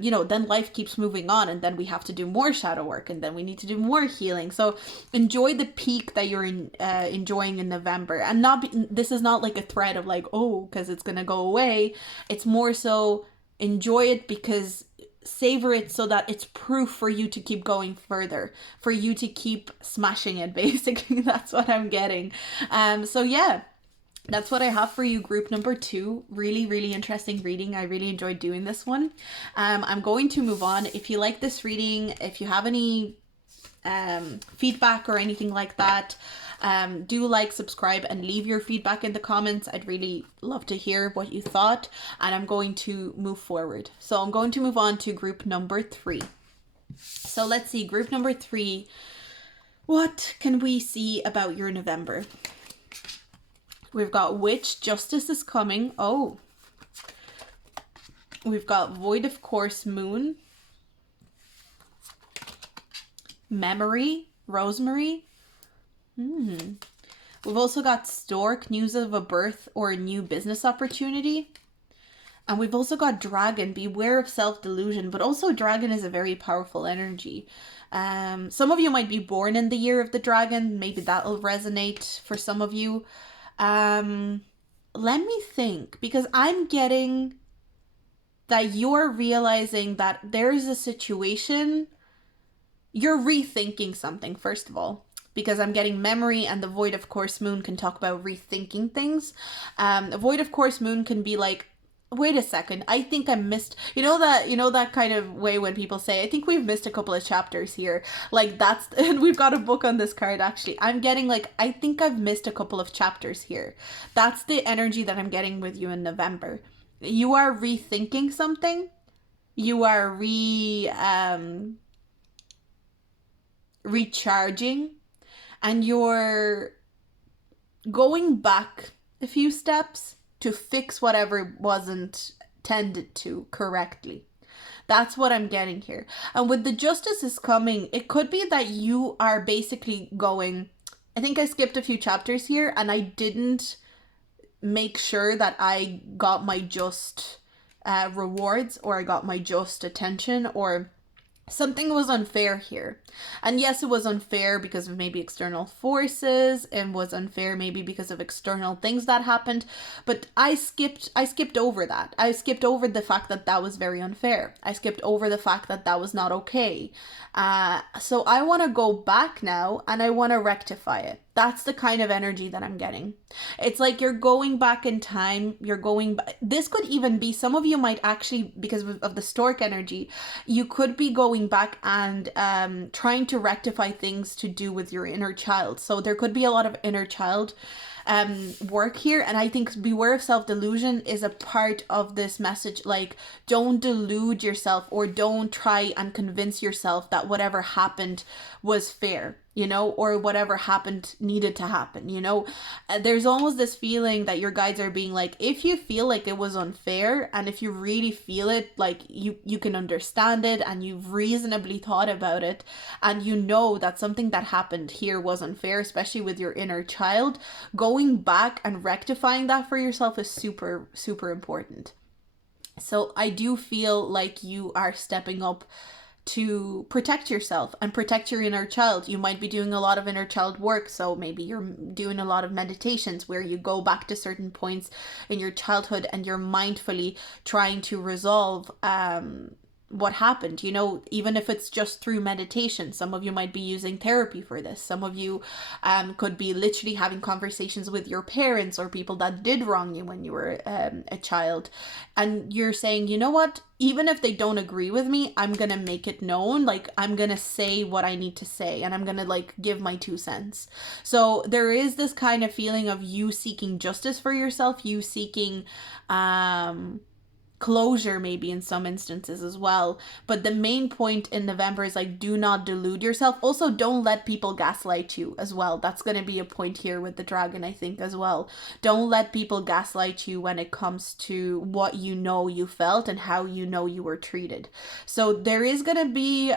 you know, then life keeps moving on, and then we have to do more shadow work, and then we need to do more healing. So enjoy the peak that you're enjoying in November, and this is not like a threat of like, oh, because it's gonna go away. It's more so enjoy it, because savor it so that it's proof for you to keep going further, for you to keep smashing it, basically. That's what I'm getting. So yeah, that's what I have for you, group number 2. Really, really interesting reading. I really enjoyed doing this one. I'm going to move on. If you like this reading, if you have any feedback or anything like that, do like, subscribe, and leave your feedback in the comments. I'd really love to hear what you thought, and I'm going to move forward. So I'm going to move on to group number 3. So let's see, group number 3. What can we see about your November? We've got Witch, Justice is coming. Oh. We've got Void of Course, Moon. Memory, Rosemary. We've also got Stork, news of a birth or a new business opportunity. And we've also got Dragon, beware of self-delusion. But also Dragon is a very powerful energy. Some of you might be born in the year of the dragon. Maybe that'll resonate for some of you. Let me think, because I'm getting that you're realizing that there's a situation. You're rethinking something, first of all, because I'm getting Memory, and the Void of Course Moon can talk about rethinking things. The Void of Course Moon can be like, wait a second, I think I missed, you know that kind of way when people say, I think we've missed a couple of chapters here. Like that's, and we've got a book on this card actually. I'm getting like, I think I've missed a couple of chapters here. That's the energy that I'm getting with you in November. You are rethinking something. You are recharging, and you're going back a few steps to fix whatever wasn't tended to correctly. That's what I'm getting here. And with the Justice is coming, it could be that you are basically going, I think I skipped a few chapters here and I didn't make sure that I got my just rewards, or I got my just attention, or something was unfair here. And yes, it was unfair because of maybe external forces, and was unfair maybe because of external things that happened, but I skipped over that. I skipped over the fact that that was very unfair. I skipped over the fact that that was not okay. So I want to go back now and I want to rectify it. That's the kind of energy that I'm getting. It's like you're going back in time. You're going back. This could even be, some of you might actually, because of the Stork energy, you could be going back and trying to rectify things to do with your inner child. So there could be a lot of inner child work here, and I think beware of self-delusion is a part of this message. Like, don't delude yourself, or don't try and convince yourself that whatever happened was fair. you know, or whatever happened needed to happen, you know. There's almost this feeling that your guides are being like, if you feel like it was unfair, and if you really feel it, like you can understand it, and you've reasonably thought about it, and you know that something that happened here was unfair, especially with your inner child, going back and rectifying that for yourself is super, super important. So I do feel like you are stepping up to protect yourself and protect your inner child. You might be doing a lot of inner child work, so maybe you're doing a lot of meditations where you go back to certain points in your childhood and you're mindfully trying to resolve what happened, you know, even if it's just through meditation. Some of you might be using therapy for this. Some of you could be literally having conversations with your parents or people that did wrong you when you were a child. And you're saying, you know what, even if they don't agree with me, I'm going to make it known. Like, I'm going to say what I need to say, and I'm going to like give my 2 cents. So there is this kind of feeling of you seeking justice for yourself, you seeking closure maybe in some instances as well. But the main point in November is like, do not delude yourself. Also, don't let people gaslight you as well. That's going to be a point here with the dragon, I think, as well. Don't let people gaslight you when it comes to what you know you felt and how you know you were treated. So there is going to be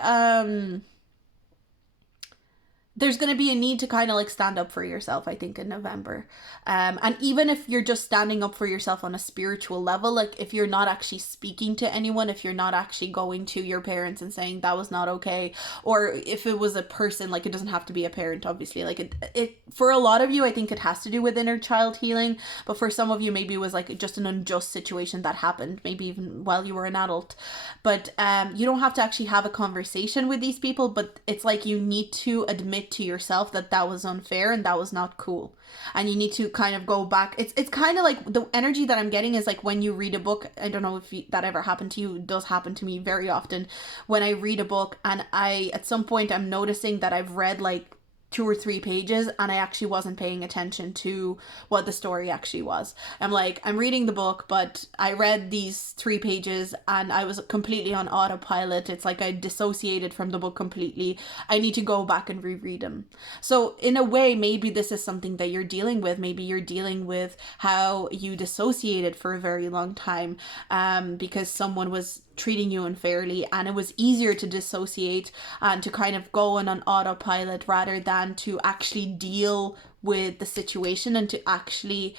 there's going to be a need to kind of like stand up for yourself, I think, in November. And even if you're just standing up for yourself on a spiritual level, like if you're not actually speaking to anyone, if you're not actually going to your parents and saying that was not okay, or if it was a person, like it doesn't have to be a parent, obviously, like it for a lot of you, I think it has to do with inner child healing. But for some of you, maybe it was like just an unjust situation that happened, maybe even while you were an adult. But you don't have to actually have a conversation with these people, but it's like you need to admit to yourself that that was unfair and that was not cool, and you need to kind of go back. It's kind of like the energy that I'm getting is like when you read a book. I don't know if that ever happened to you. It does happen to me very often when I read a book, and I at some point I'm noticing that I've read like 2 or 3 pages and I actually wasn't paying attention to what the story actually was. I'm like, I'm reading the book, but I read these 3 pages and I was completely on autopilot. It's like I dissociated from the book completely. I need to go back and reread them. So in a way, maybe this is something that you're dealing with. Maybe you're dealing with how you dissociated for a very long time because someone was treating you unfairly, and it was easier to dissociate and to kind of go on an autopilot rather than to actually deal with the situation and to actually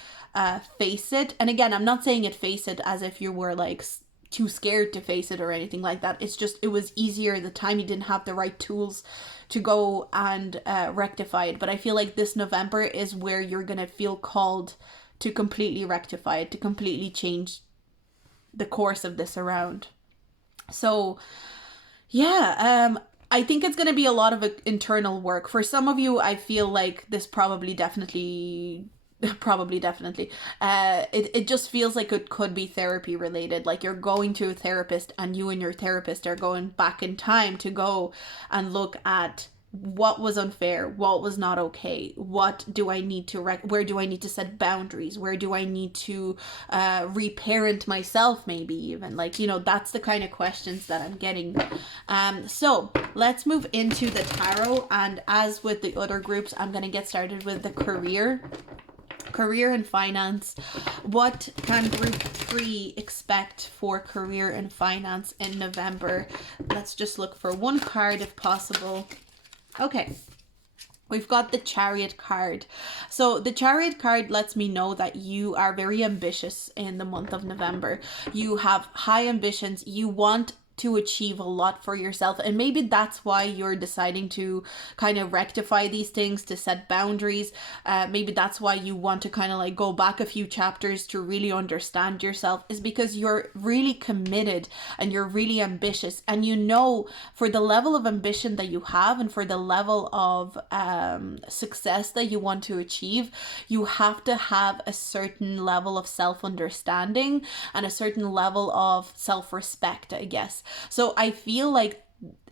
face it. And again, I'm not saying face it as if you were like too scared to face it or anything like that. It's just, it was easier at the time. You didn't have the right tools to go and rectify it. But I feel like this November is where you're gonna feel called to completely rectify it, to completely change the course of this around. So yeah, I think it's going to be a lot of internal work. For some of you, I feel like this probably definitely it just feels like it could be therapy related. Like you're going to a therapist and you and your therapist are going back in time to go and look at what was unfair, what was not okay, what do I need to where do I need to set boundaries, where do I need to reparent myself, maybe even, like, you know, that's the kind of questions that I'm getting. So let's move into the tarot, and as with the other groups, I'm going to get started with the career and finance. What can group 3 expect for career and finance in November? Let's just look for one card if possible. Okay, we've got the Chariot card. So the Chariot card lets me know that you are very ambitious in the month of November. You have high ambitions. You want to achieve a lot for yourself, and maybe that's why you're deciding to kind of rectify these things, to set boundaries. Maybe that's why you want to kind of like go back a few chapters to really understand yourself, is because you're really committed and you're really ambitious, and you know, for the level of ambition that you have and for the level of success that you want to achieve, you have to have a certain level of self-understanding and a certain level of self-respect, I guess. So I feel like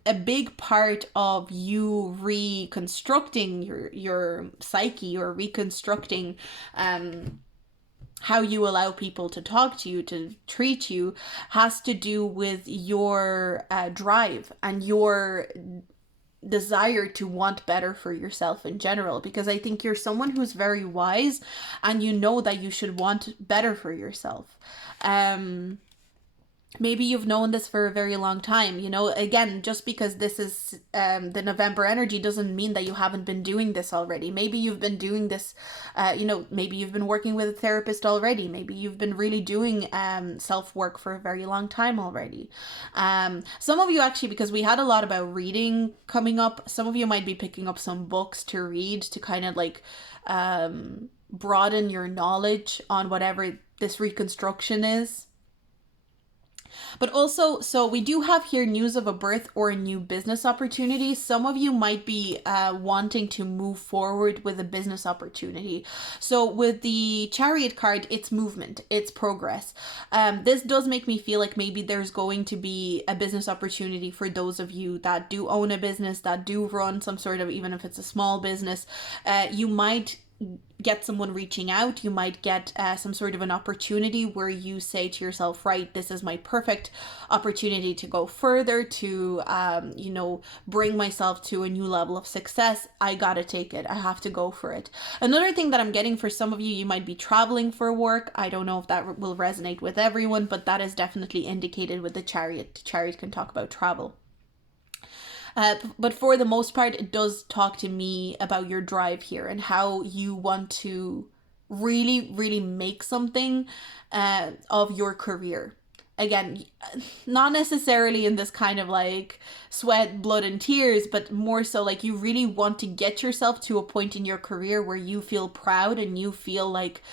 a big part of you reconstructing your psyche, or reconstructing how you allow people to talk to you, to treat you, has to do with your drive and your desire to want better for yourself in general, because I think you're someone who's very wise and you know that you should want better for yourself. Maybe you've known this for a very long time. You know, again, just because this is the November energy doesn't mean that you haven't been doing this already. Maybe you've been doing this, maybe you've been working with a therapist already. Maybe you've been really doing self-work for a very long time already. Some of you actually, because we had a lot about reading coming up, some of you might be picking up some books to read to kind of like broaden your knowledge on whatever this reconstruction is. But also, so we do have here news of a birth or a new business opportunity. Some of you might be wanting to move forward with a business opportunity. So with the Chariot card, it's movement, it's progress. This does make me feel like maybe there's going to be a business opportunity for those of you that do own a business, that do run some sort of, even if it's a small business. You might get someone reaching out. You might get some sort of an opportunity where you say to yourself, right, this is my perfect opportunity to go further, to bring myself to a new level of success. I gotta take it. I have to go for it. Another thing that I'm getting for some of you, you might be traveling for work. I don't know if that will resonate with everyone, but that is definitely indicated with the Chariot. The Chariot can talk about travel. But for the most part, it does talk to me about your drive here and how you want to really, really make something of your career. Again, not necessarily in this kind of like sweat, blood, and tears, but more so like you really want to get yourself to a point in your career where you feel proud and you feel like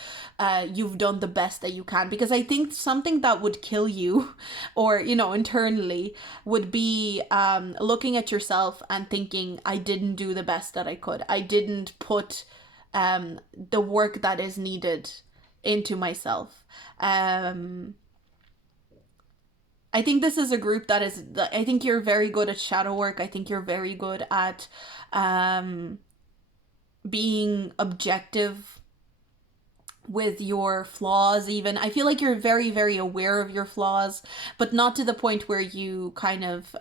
you've done the best that you can. Because I think something that would kill you or, internally would be looking at yourself and thinking, I didn't do the best that I could. I didn't put the work that is needed into myself. I think this is a group that is, I think you're very good at shadow work. I think you're very good at being objective with your flaws even. I feel like you're very, very aware of your flaws, but not to the point where you kind of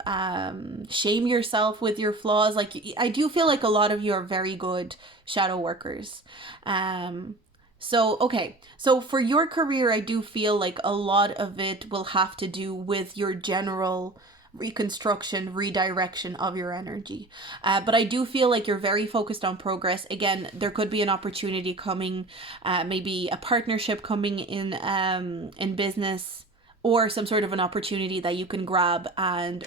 shame yourself with your flaws. Like, I do feel like a lot of you are very good shadow workers. So for your career, I do feel like a lot of it will have to do with your general reconstruction, redirection of your energy. But I do feel like you're very focused on progress. Again, there could be an opportunity coming, maybe a partnership coming in business, or some sort of an opportunity that you can grab. And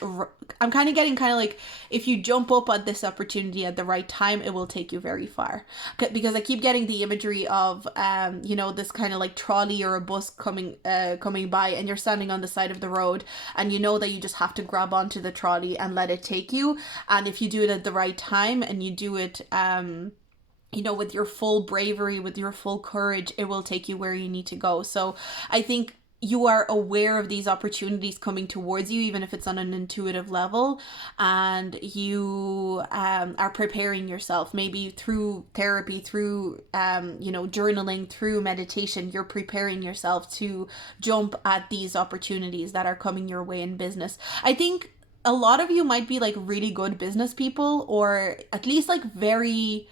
I'm kind of getting like, if you jump up at this opportunity at the right time, it will take you very far. Because I keep getting the imagery of, this kind of like trolley or a bus coming by, and you're standing on the side of the road, and you know that you just have to grab onto the trolley and let it take you. And if you do it at the right time and you do it, with your full bravery, with your full courage, it will take you where you need to go. So I think you are aware of these opportunities coming towards you, even if it's on an intuitive level, and you are preparing yourself, maybe through therapy, through journaling, through meditation. You're preparing yourself to jump at these opportunities that are coming your way in business. I think a lot of you might be like really good business people, or at least like very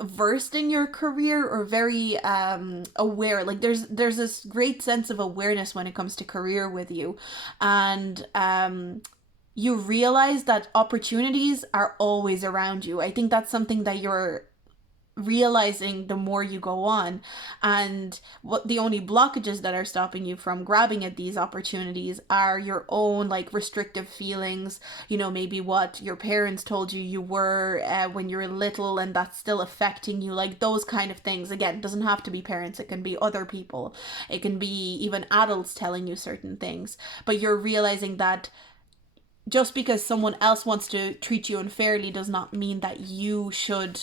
versed in your career, or very aware. Like there's this great sense of awareness when it comes to career with you, and you realize that opportunities are always around you. I think that's something that you're realizing the more you go on, and what the only blockages that are stopping you from grabbing at these opportunities are your own like restrictive feelings, maybe what your parents told you were when you were little, and that's still affecting you, like those kind of things. Again, it doesn't have to be parents, it can be other people, it can be even adults telling you certain things, but you're realizing that just because someone else wants to treat you unfairly does not mean that you should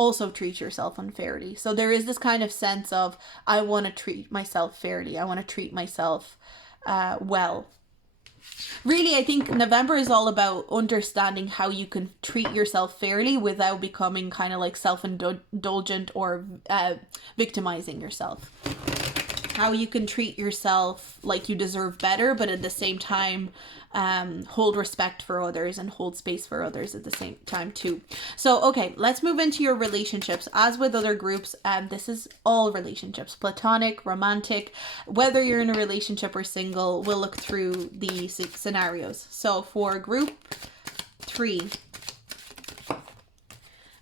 also treat yourself unfairly. So there is this kind of sense of, I want to treat myself fairly. I want to treat myself well. Really, I think November is all about understanding how you can treat yourself fairly without becoming kind of like self-indulgent or victimizing yourself. how you can treat yourself like you deserve better, but at the same time, hold respect for others and hold space for others at the same time too. So, okay, let's move into your relationships. As with other groups, this is all relationships, platonic, romantic, whether you're in a relationship or single, we'll look through the scenarios. So for group 3,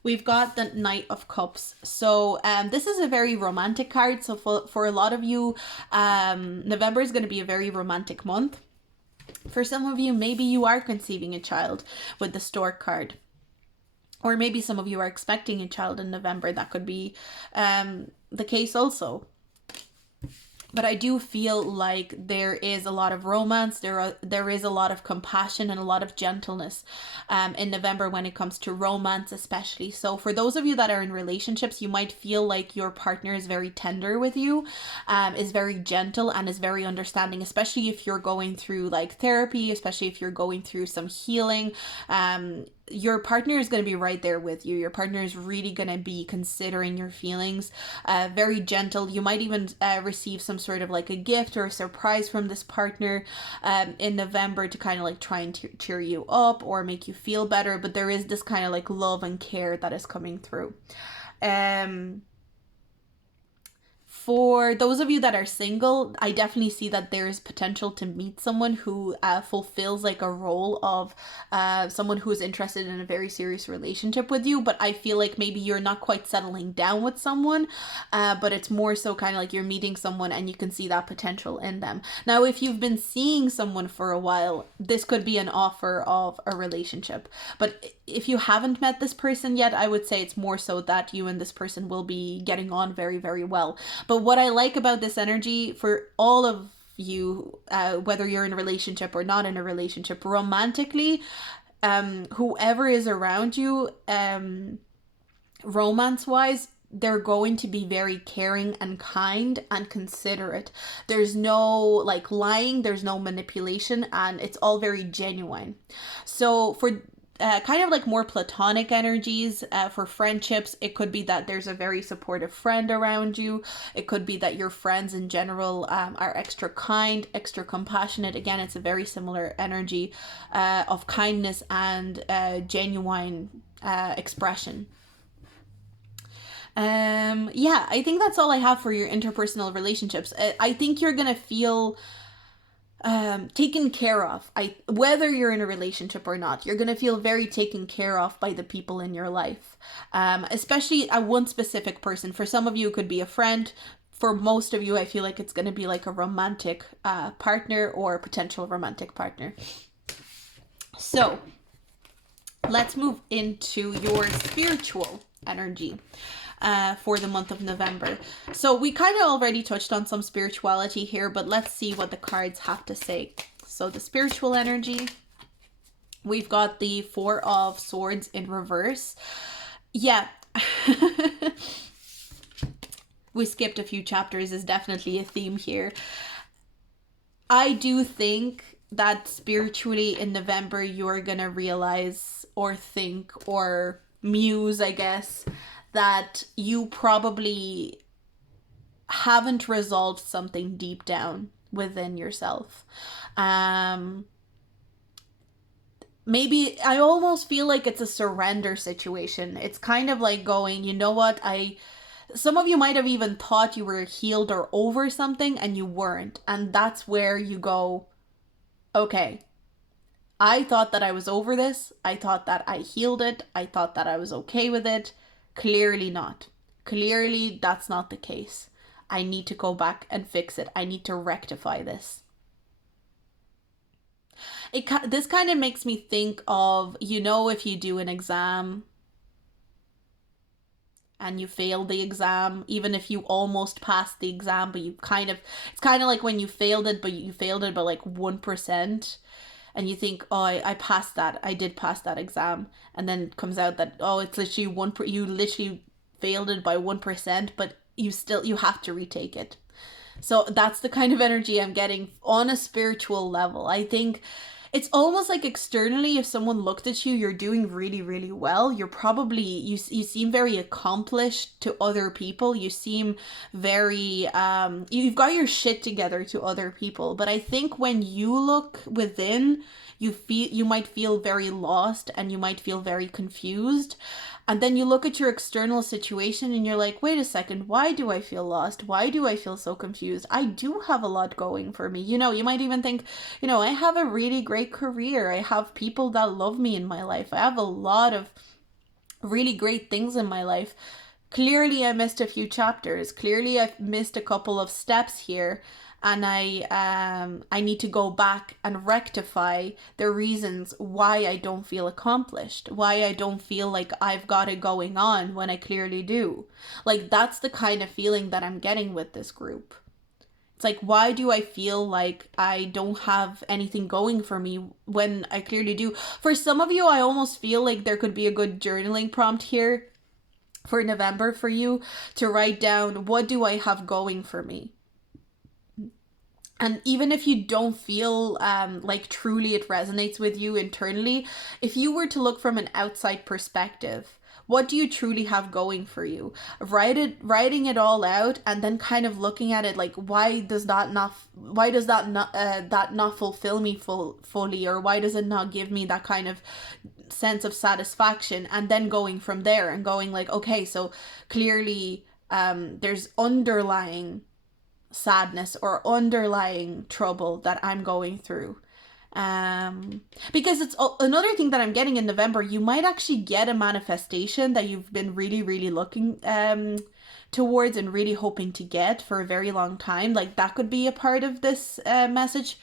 we've got the Knight of Cups. So this is a very romantic card. So for a lot of you, November is going to be a very romantic month. For some of you, maybe you are conceiving a child with the Stork card. Or maybe some of you are expecting a child in November. That could be the case also. But I do feel like there is a lot of romance, there is a lot of compassion and a lot of gentleness in November when it comes to romance especially. So for those of you that are in relationships, you might feel like your partner is very tender with you, is very gentle and is very understanding, especially if you're going through like therapy, especially if you're going through some healing. Your partner is going to be right there with you. Your partner is really going to be considering your feelings, very gentle. You might even receive some sort of like a gift or a surprise from this partner in November to kind of like try and cheer you up or make you feel better. But there is this kind of like love and care that is coming through. For those of you that are single, I definitely see that there's potential to meet someone who fulfills like a role of someone who is interested in a very serious relationship with you. But I feel like maybe you're not quite settling down with someone, but it's more so kind of like you're meeting someone and you can see that potential in them. Now, if you've been seeing someone for a while, this could be an offer of a relationship. But if you haven't met this person yet, I would say it's more so that you and this person will be getting on very, very well. But what I like about this energy for all of you, whether you're in a relationship or not in a relationship, romantically, whoever is around you, romance-wise, they're going to be very caring and kind and considerate. There's no like lying, there's no manipulation, and it's all very genuine. So for kind of like more platonic energies, for friendships, it could be that there's a very supportive friend around you. It could be that your friends in general are extra kind, extra compassionate. Again, it's a very similar energy of kindness and genuine expression. Yeah, I think that's all I have for your interpersonal relationships. I think you're gonna feel taken care of. Whether you're in a relationship or not, you're gonna feel very taken care of by the people in your life, especially one specific person. For some of you, it could be a friend. For most of you, I feel like it's gonna be like a romantic partner or potential romantic partner. So let's move into your spiritual energy for the month of November. So we kind of already touched on some spirituality here, but let's see what the cards have to say. So the spiritual energy, we've got the Four of Swords in reverse. Yeah. We skipped a few chapters is definitely a theme here. I do think that spiritually in November, you're gonna realize or think or muse, I guess, that you probably haven't resolved something deep down within yourself. Maybe I almost feel like it's a surrender situation. It's kind of like going, you know what, some of you might have even thought you were healed or over something and you weren't. And that's where you go, okay, I thought that I was over this. I thought that I healed it. I thought that I was okay with it. Clearly not. Clearly that's not the case. I need to go back and fix it. I need to rectify this. This kind of makes me think of, if you do an exam and you fail the exam, even if you almost passed the exam, but it's kind of like when you failed it, but you failed it by like 1%. And you think, oh, I passed that. I did pass that exam. And then it comes out that, oh, it's literally you literally failed it by 1%, but you have to retake it. So that's the kind of energy I'm getting on a spiritual level. I think it's almost like externally, if someone looked at you, you're doing really, really well. You're probably, you seem very accomplished to other people. You seem very, you've got your shit together to other people. But I think when you look within, you might feel very lost and you might feel very confused. And then you look at your external situation and you're like, wait a second, why do I feel lost? Why do I feel so confused? I do have a lot going for me. You know, you might even think, you know, I have a really great career. I have people that love me in my life. I have a lot of really great things in my life. Clearly, I missed a few chapters. Clearly, I've missed a couple of steps here, and I need to go back and rectify the reasons why I don't feel accomplished, why I don't feel like I've got it going on when I clearly do. Like, that's the kind of feeling that I'm getting with this group. It's like, why do I feel like I don't have anything going for me when I clearly do? For some of you, I almost feel like there could be a good journaling prompt here for November for you to write down, what do I have going for me? And even if you don't feel like truly it resonates with you internally, if you were to look from an outside perspective, what do you truly have going for you? Writing it all out, and then kind of looking at it like, why does that not fulfill me fully, or why does it not give me that kind of sense of satisfaction? And then going from there and going like, okay, so clearly there's underlying sadness or underlying trouble that I'm going through. Because it's another thing that I'm getting in November, you might actually get a manifestation that you've been really, really looking towards and really hoping to get for a very long time. Like, that could be a part of this message.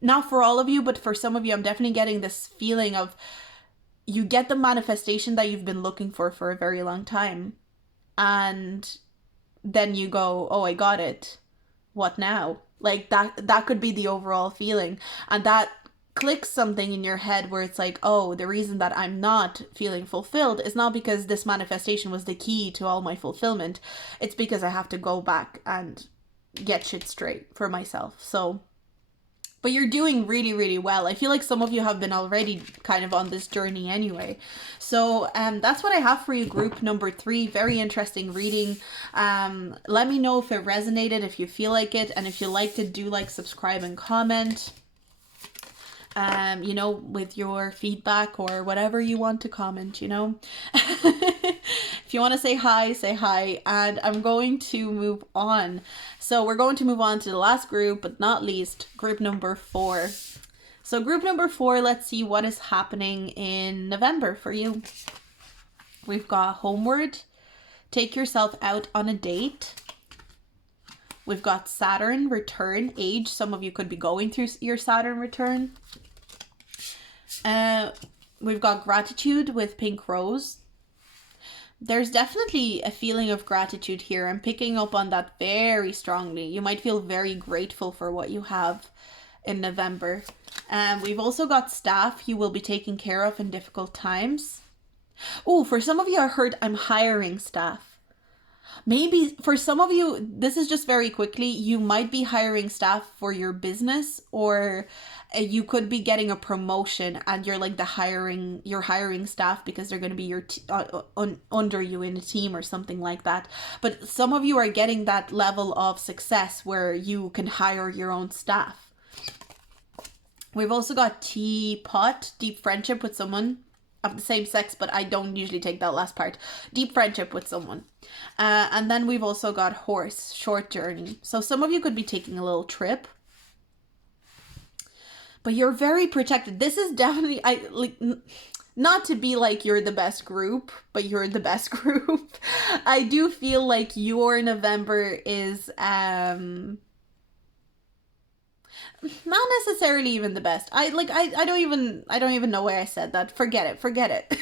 Not for all of you, but for some of you, I'm definitely getting this feeling of you get the manifestation that you've been looking for a very long time. And then you go, oh, I got it. What now? Like, that could be the overall feeling, and that clicks something in your head where it's like, oh, the reason that I'm not feeling fulfilled is not because this manifestation was the key to all my fulfillment. It's because I have to go back and get shit straight for myself. So, but you're doing really, really well. I feel like some of you have been already kind of on this journey anyway. So that's what I have for you, group number 3. Very interesting reading. Let me know if it resonated, if you feel like it, and if you liked it, do like, subscribe, and comment. You know, with your feedback or whatever you want to comment, you know. If you want to say hi, and I'm going to move on. So we're going to move on to the last group, but not least, group number 4. So group number 4, let's see what is happening in November for you. We've got homeward, take yourself out on a date. We've got Saturn return, age. Some of you could be going through your Saturn return. We've got gratitude with pink rose. There's definitely a feeling of gratitude here. I'm picking up on that very strongly. You might feel very grateful for what you have in November. We've also got staff you will be taken care of in difficult times. Oh, for some of you, I heard I'm hiring staff. Maybe for some of you, this is just very quickly, you might be hiring staff for your business, or you could be getting a promotion and you're like you're hiring staff because they're going to be your under you in a team or something like that. But some of you are getting that level of success where you can hire your own staff. We've also got teapot, deep friendship with someone of the same sex, but I don't usually take that last part. Deep friendship with someone. And then we've also got horse, short journey. So some of you could be taking a little trip, but you're very protected. This is definitely, not to be like you're the best group, but you're the best group. I do feel like your November is not necessarily even the best. I don't even know why I said that. Forget it.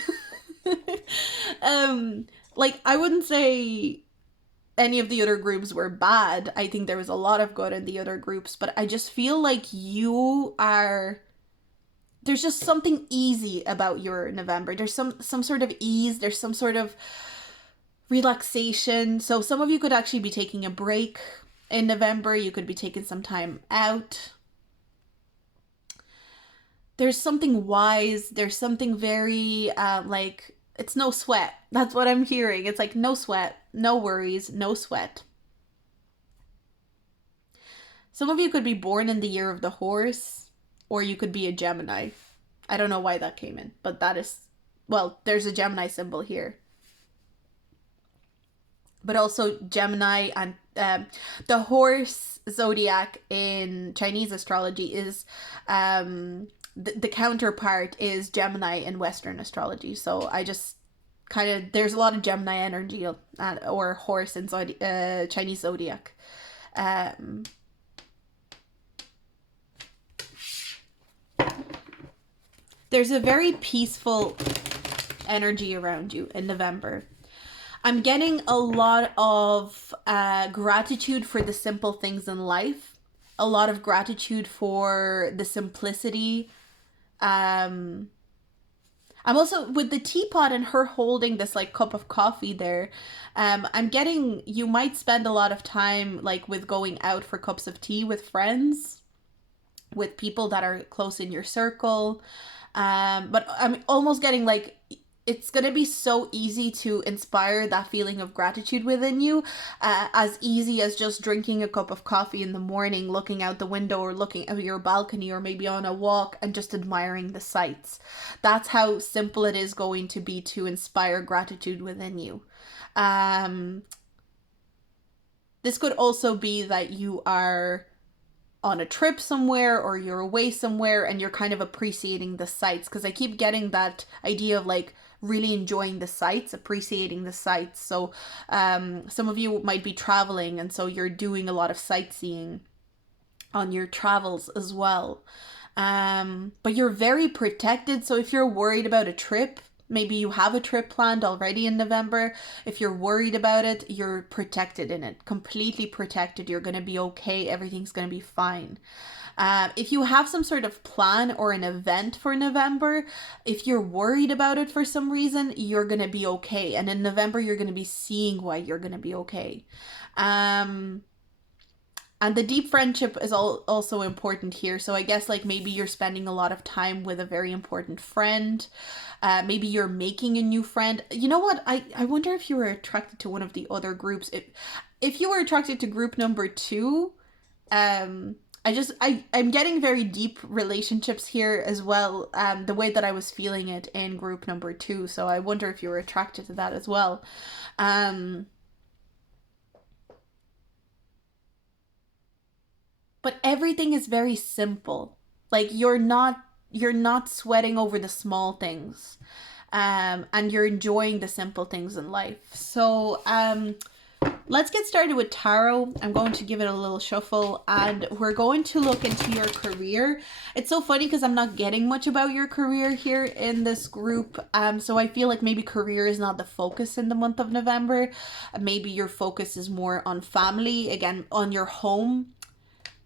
Like, I wouldn't say any of the other groups were bad. I think there was a lot of good in the other groups, but I just feel like there's just something easy about your November. There's some sort of ease, there's some sort of relaxation. So some of you could actually be taking a break in November. You could be taking some time out. there's something wise, there's something very like, it's no sweat. That's what I'm hearing. It's like no sweat, no worries, no sweat. Some of you could be born in the year of the horse, or you could be a Gemini. I don't know why that came in, but that is, well, there's a Gemini symbol here. But also Gemini and the horse zodiac in Chinese astrology is the counterpart is Gemini in Western astrology. So I just kind of, there's a lot of Gemini energy or horse in Chinese zodiac. There's a very peaceful energy around you in November. I'm getting a lot of gratitude for the simple things in life, a lot of gratitude for the simplicity. I'm also, with the teapot and her holding this like cup of coffee there, I'm getting, you might spend a lot of time like with going out for cups of tea with friends, with people that are close in your circle. But I'm almost getting like, it's going to be so easy to inspire that feeling of gratitude within you, as easy as just drinking a cup of coffee in the morning, looking out the window or looking at your balcony or maybe on a walk and just admiring the sights. That's how simple it is going to be to inspire gratitude within you. This could also be that you are on a trip somewhere or you're away somewhere and you're kind of appreciating the sights, because I keep getting that idea of like really enjoying the sights, appreciating the sights. So some of you might be traveling, and so you're doing a lot of sightseeing on your travels as well. But you're very protected, so if you're worried about a trip, maybe you have a trip planned already in November. If you're worried about it, you're protected in it, completely protected. You're going to be okay. Everything's going to be fine. If you have some sort of plan or an event for November, if you're worried about it for some reason, you're going to be okay. And in November, you're going to be seeing why you're going to be okay. And the deep friendship is also important here. So I guess like maybe you're spending a lot of time with a very important friend. Maybe you're making a new friend. You know what? I wonder if you were attracted to one of the other groups. If you were attracted to group number 2, I'm getting very deep relationships here as well. The way that I was feeling it in group number 2. So I wonder if you were attracted to that as well. But everything is very simple. Like you're not sweating over the small things. And you're enjoying the simple things in life. So let's get started with tarot. I'm going to give it a little shuffle and we're going to look into your career. It's so funny because I'm not getting much about your career here in this group. So I feel like maybe career is not the focus in the month of November. Maybe your focus is more on family, again, on your home.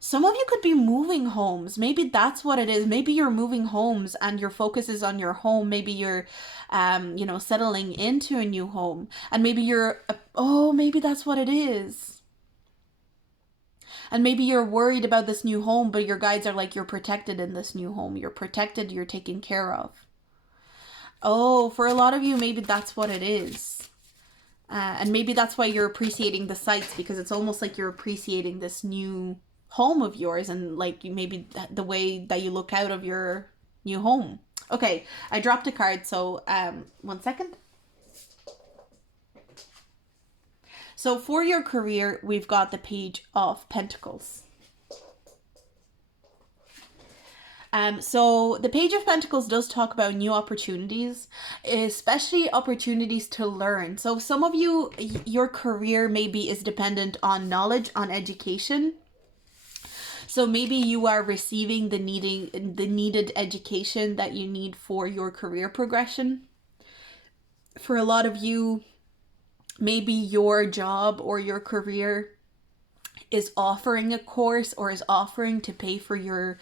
Some of you could be moving homes. Maybe that's what it is. Maybe you're moving homes and your focus is on your home. Maybe you're, settling into a new home. And maybe maybe that's what it is. And maybe you're worried about this new home, but your guides are like, you're protected in this new home. You're protected. You're taken care of. Oh, for a lot of you, maybe that's what it is. And maybe that's why you're appreciating the sights, because it's almost like you're appreciating this new home of yours and like maybe the way that you look out of your new home. Okay, I dropped a card, so 1 second. So for your career, we've got the Page of Pentacles. So the Page of Pentacles does talk about new opportunities, especially opportunities to learn. So some of you, your career maybe is dependent on knowledge, on education. So maybe you are receiving the needed education that you need for your career progression. For a lot of you, maybe your job or your career is offering a course or is offering to pay for your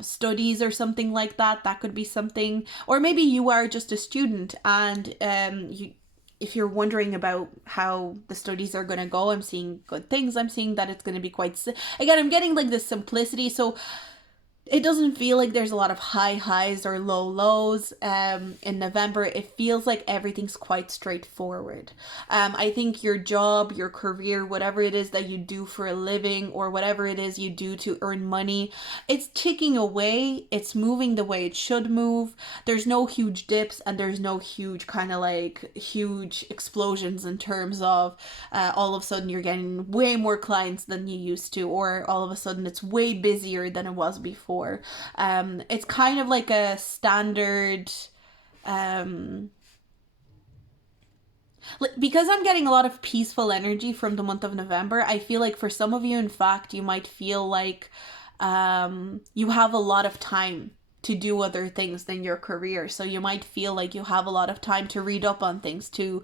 studies or something like that. That could be something. Or maybe you are just a student and if you're wondering about how the studies are going to go, I'm seeing good things. I'm seeing that it's going to be quite, again, I'm getting like this simplicity. So it doesn't feel like there's a lot of high highs or low lows in November. It feels like everything's quite straightforward. I think your job, your career, whatever it is that you do for a living or whatever it is you do to earn money, it's ticking away. It's moving the way it should move. There's no huge dips and there's no huge kind of like huge explosions in terms of all of a sudden you're getting way more clients than you used to, or all of a sudden it's way busier than it was before. It's kind of like a standard, because I'm getting a lot of peaceful energy from the month of November. I feel like for some of you, in fact, you might feel like you have a lot of time to do other things than your career. So you might feel like you have a lot of time to read up on things, to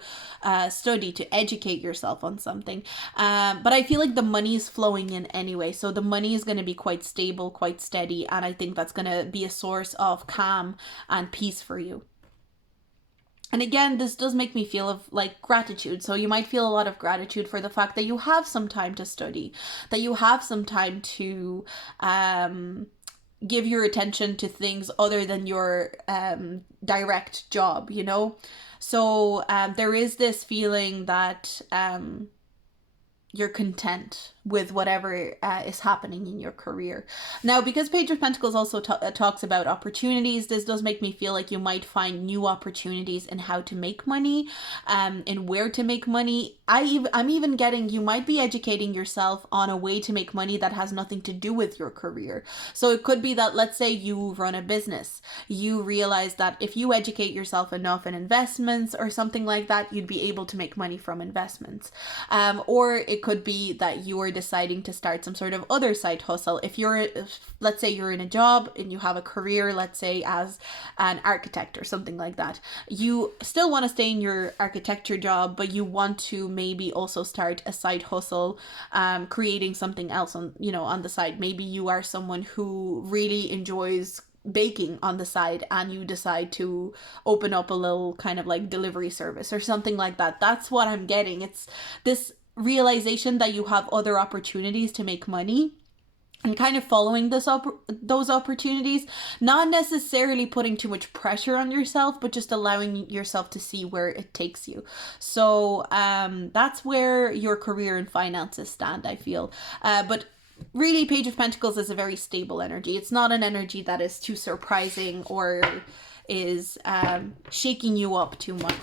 study, to educate yourself on something. But I feel like the money is flowing in anyway. So the money is going to be quite stable, quite steady. And I think that's going to be a source of calm and peace for you. And again, this does make me feel of like gratitude. So you might feel a lot of gratitude for the fact that you have some time to study, that you have some time to give your attention to things other than your direct job, you know? So there is this feeling that you're content with whatever is happening in your career. Now, because Page of Pentacles also talks about opportunities, this does make me feel like you might find new opportunities in how to make money, in where to make money. I'm even getting, you might be educating yourself on a way to make money that has nothing to do with your career. So it could be that, let's say you run a business, you realize that if you educate yourself enough in investments or something like that, you'd be able to make money from investments. Or it could be that you are deciding to start some sort of other side hustle. Let's say you're in a job and you have a career, let's say as an architect or something like that. You still want to stay in your architecture job, but you want to maybe also start a side hustle, creating something else on the side. Maybe you are someone who really enjoys baking on the side and you decide to open up a little kind of like delivery service or something like that. That's what I'm getting. It's this realization that you have other opportunities to make money and kind of following those opportunities, not necessarily putting too much pressure on yourself, but just allowing yourself to see where it takes you. So that's where your career and finances stand, I feel. But really, Page of Pentacles is a very stable energy. It's not an energy that is too surprising or is shaking you up too much.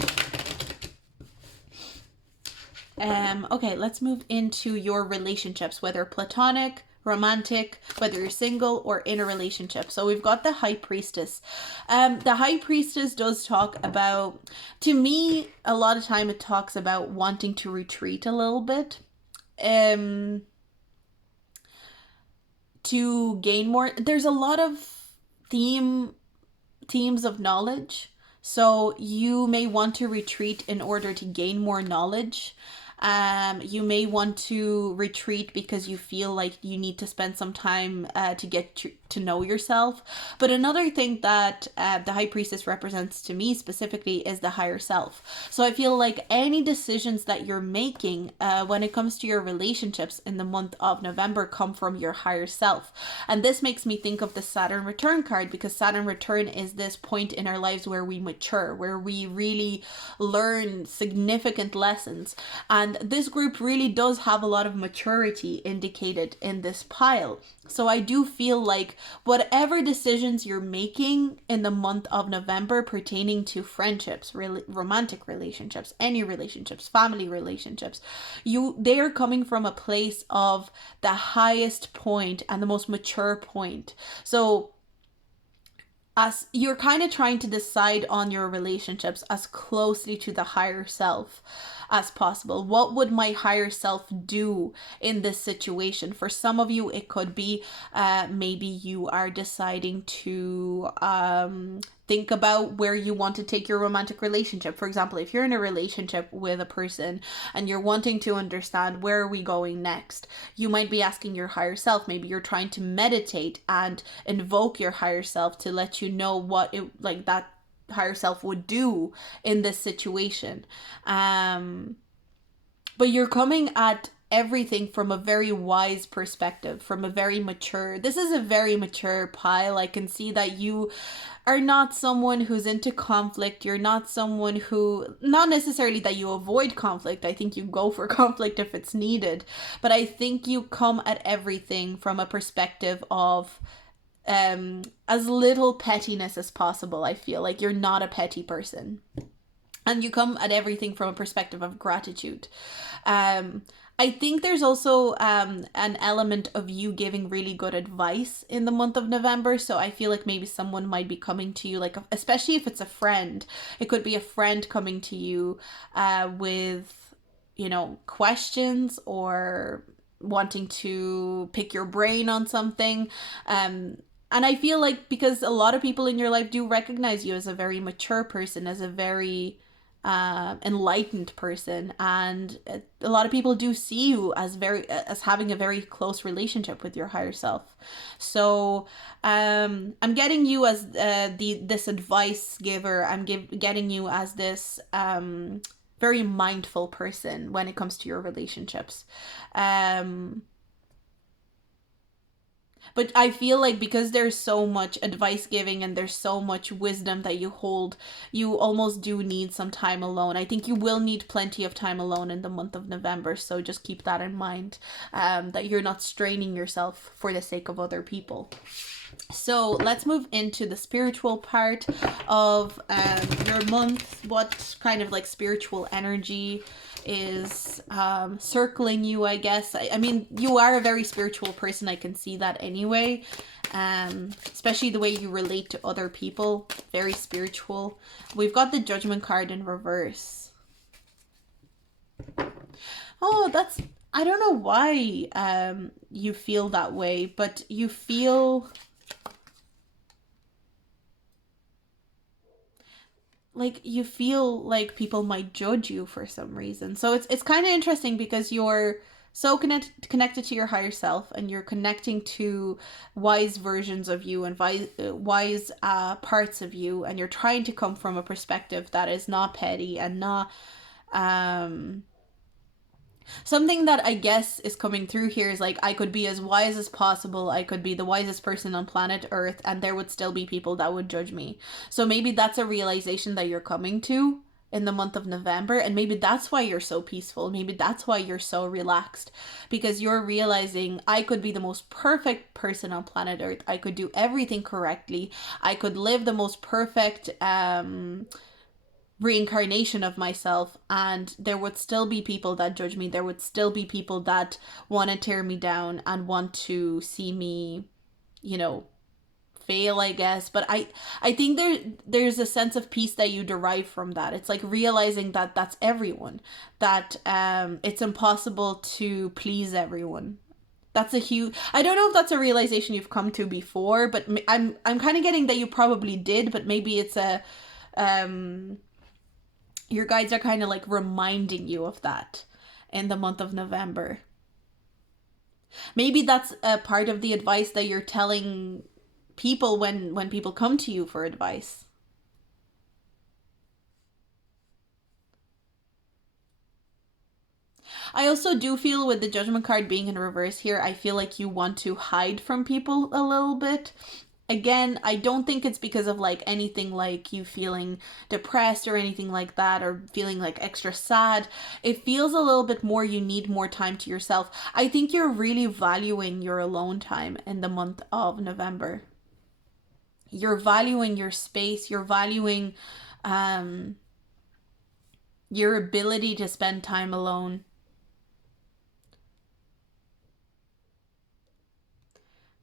Okay, let's move into your relationships, whether platonic, romantic, whether you're single or in a relationship. So we've got the High Priestess. The High Priestess does talk about, to me, a lot of time it talks about wanting to retreat a little bit. To gain more. There's a lot of themes of knowledge. So you may want to retreat in order to gain more knowledge. You may want to retreat because you feel like you need to spend some time to get to know yourself. But another thing that the High Priestess represents to me specifically is the higher self. So I feel like any decisions that you're making when it comes to your relationships in the month of November come from your higher self. And this makes me think of the Saturn return card, because Saturn return is this point in our lives where we mature, where we really learn significant lessons. And this group really does have a lot of maturity indicated in this pile. So I do feel like whatever decisions you're making in the month of November pertaining to friendships, romantic relationships, any relationships, family relationships, they are coming from a place of the highest point and the most mature point. So as you're kind of trying to decide on your relationships as closely to the higher self as possible. What would my higher self do in this situation? For some of you, it could be maybe you are deciding to think about where you want to take your romantic relationship. For example, if you're in a relationship with a person and you're wanting to understand where are we going next, you might be asking your higher self. Maybe you're trying to meditate and invoke your higher self to let you know what it like that higher self would do in this situation. But you're coming at everything from a very wise perspective, from a very mature. This is a very mature pile. I can see that you are not someone who's into conflict. You're not someone who, not necessarily that you avoid conflict. I think you go for conflict if it's needed. But I think you come at everything from a perspective of as little pettiness as possible. I feel like you're not a petty person. And you come at everything from a perspective of gratitude. Um, I think there's also an element of you giving really good advice in the month of November. So I feel like maybe someone might be coming to you, like, especially if it's a friend. It could be a friend coming to you with, you know, questions or wanting to pick your brain on something. And I feel like because a lot of people in your life do recognize you as a very mature person, as a very enlightened person, and a lot of people do see you as having a very close relationship with your higher self. So I'm getting you as this advice giver. Getting you as this very mindful person when it comes to your relationships. But I feel like because there's so much advice giving and there's so much wisdom that you hold, you almost do need some time alone. I think you will need plenty of time alone in the month of November. So just keep that in mind, that you're not straining yourself for the sake of other people. So let's move into the spiritual part of your month. What kind of like spiritual energy is circling you, I guess. I mean, you are a very spiritual person. I can see that anyway. Especially the way you relate to other people. Very spiritual. We've got the Judgment card in reverse. Oh, that's... I don't know why you feel that way, but you feel... like you feel like people might judge you for some reason. So it's kind of interesting because you're so connected to your higher self, and you're connecting to wise versions of you and wise parts of you, and you're trying to come from a perspective that is not petty and not something that I guess is coming through here is like, I could be as wise as possible. I could be the wisest person on planet Earth, and there would still be people that would judge me. So maybe that's a realization that you're coming to in the month of November. And maybe that's why you're so peaceful. Maybe that's why you're so relaxed, because you're realizing, I could be the most perfect person on planet Earth. I could do everything correctly. I could live the most perfect, reincarnation of myself, and there would still be people that judge me. There would still be people that want to tear me down and want to see me, you know, fail, I guess. But I think there's a sense of peace that you derive from that. It's like realizing that that's everyone, that it's impossible to please everyone. That's a huge... I don't know if that's a realization you've come to before, but I'm kind of getting that you probably did, but maybe it's a your guides are kind of like reminding you of that in the month of November. Maybe that's a part of the advice that you're telling people when people come to you for advice. I also do feel with the Judgment card being in reverse here, I feel like you want to hide from people a little bit. Again, I don't think it's because of like anything like you feeling depressed or anything like that, or feeling like extra sad. It feels a little bit more you need more time to yourself. I think you're really valuing your alone time in the month of November. You're valuing your space. You're valuing your ability to spend time alone.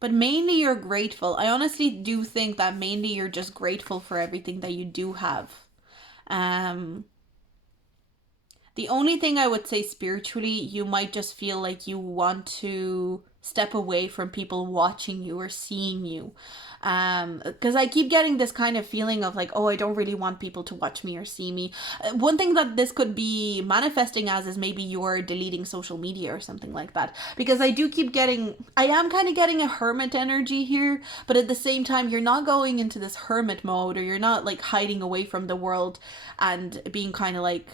But mainly you're grateful. I honestly do think that mainly you're just grateful for everything that you do have. Um, the only thing I would say spiritually, you might just feel like you want to step away from people watching you or seeing you. Because I keep getting this kind of feeling of like, oh, I don't really want people to watch me or see me. One thing that this could be manifesting as is maybe you're deleting social media or something like that. Because I do keep getting, I am kind of getting a hermit energy here, but at the same time, you're not going into this hermit mode, or you're not like hiding away from the world and being kind of like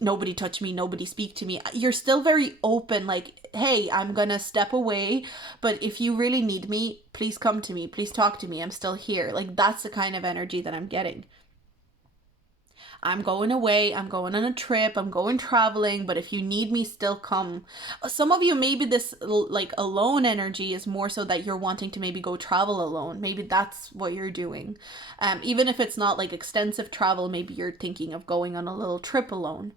nobody touch me, nobody speak to me. You're still very open, like, hey, I'm gonna step away, but if you really need me, please come to me, please talk to me, I'm still here. Like, that's the kind of energy that I'm getting. I'm going away, I'm going on a trip, I'm going traveling, but if you need me, still come. Some of you, maybe this like alone energy is more so that you're wanting to maybe go travel alone. Maybe that's what you're doing. Even if it's not like extensive travel, maybe you're thinking of going on a little trip alone.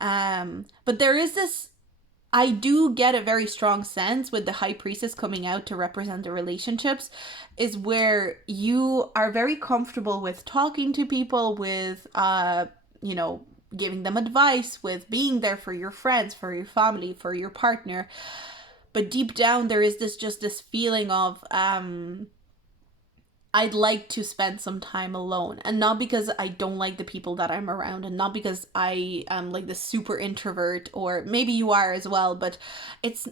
But there is this, I do get a very strong sense with the high priestess coming out to represent the relationships, is where you are very comfortable with talking to people, with you know, giving them advice, with being there for your friends, for your family, for your partner. But deep down there is this feeling of I'd like to spend some time alone. And not because I don't like the people that I'm around, and not because I am like the super introvert, or maybe you are as well, but it's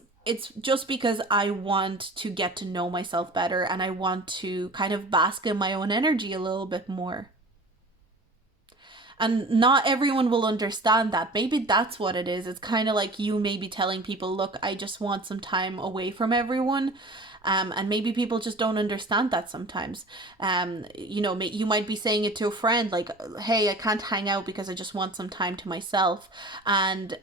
just because I want to get to know myself better, and I want to kind of bask in my own energy a little bit more. And not everyone will understand that. Maybe that's what it is. It's kind of like you maybe telling people, look, I just want some time away from everyone. And maybe people just don't understand that sometimes. You know, you might be saying it to a friend, like, hey, I can't hang out because I just want some time to myself. And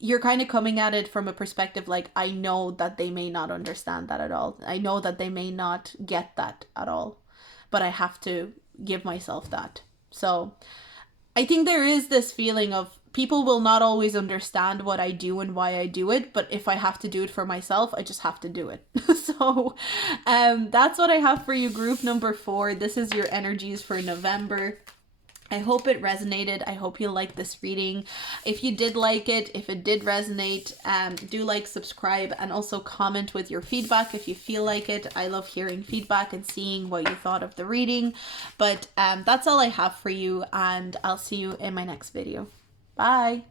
you're kind of coming at it from a perspective like, I know that they may not understand that at all. I know that they may not get that at all. But I have to give myself that. So I think there is this feeling of people will not always understand what I do and why I do it, but if I have to do it for myself, I just have to do it. So that's what I have for you, group number 4. This is your energies for November. I hope it resonated. I hope you liked this reading. If you did like it, if it did resonate, do like, subscribe, and also comment with your feedback if you feel like it. I love hearing feedback and seeing what you thought of the reading. But that's all I have for you, and I'll see you in my next video. Bye!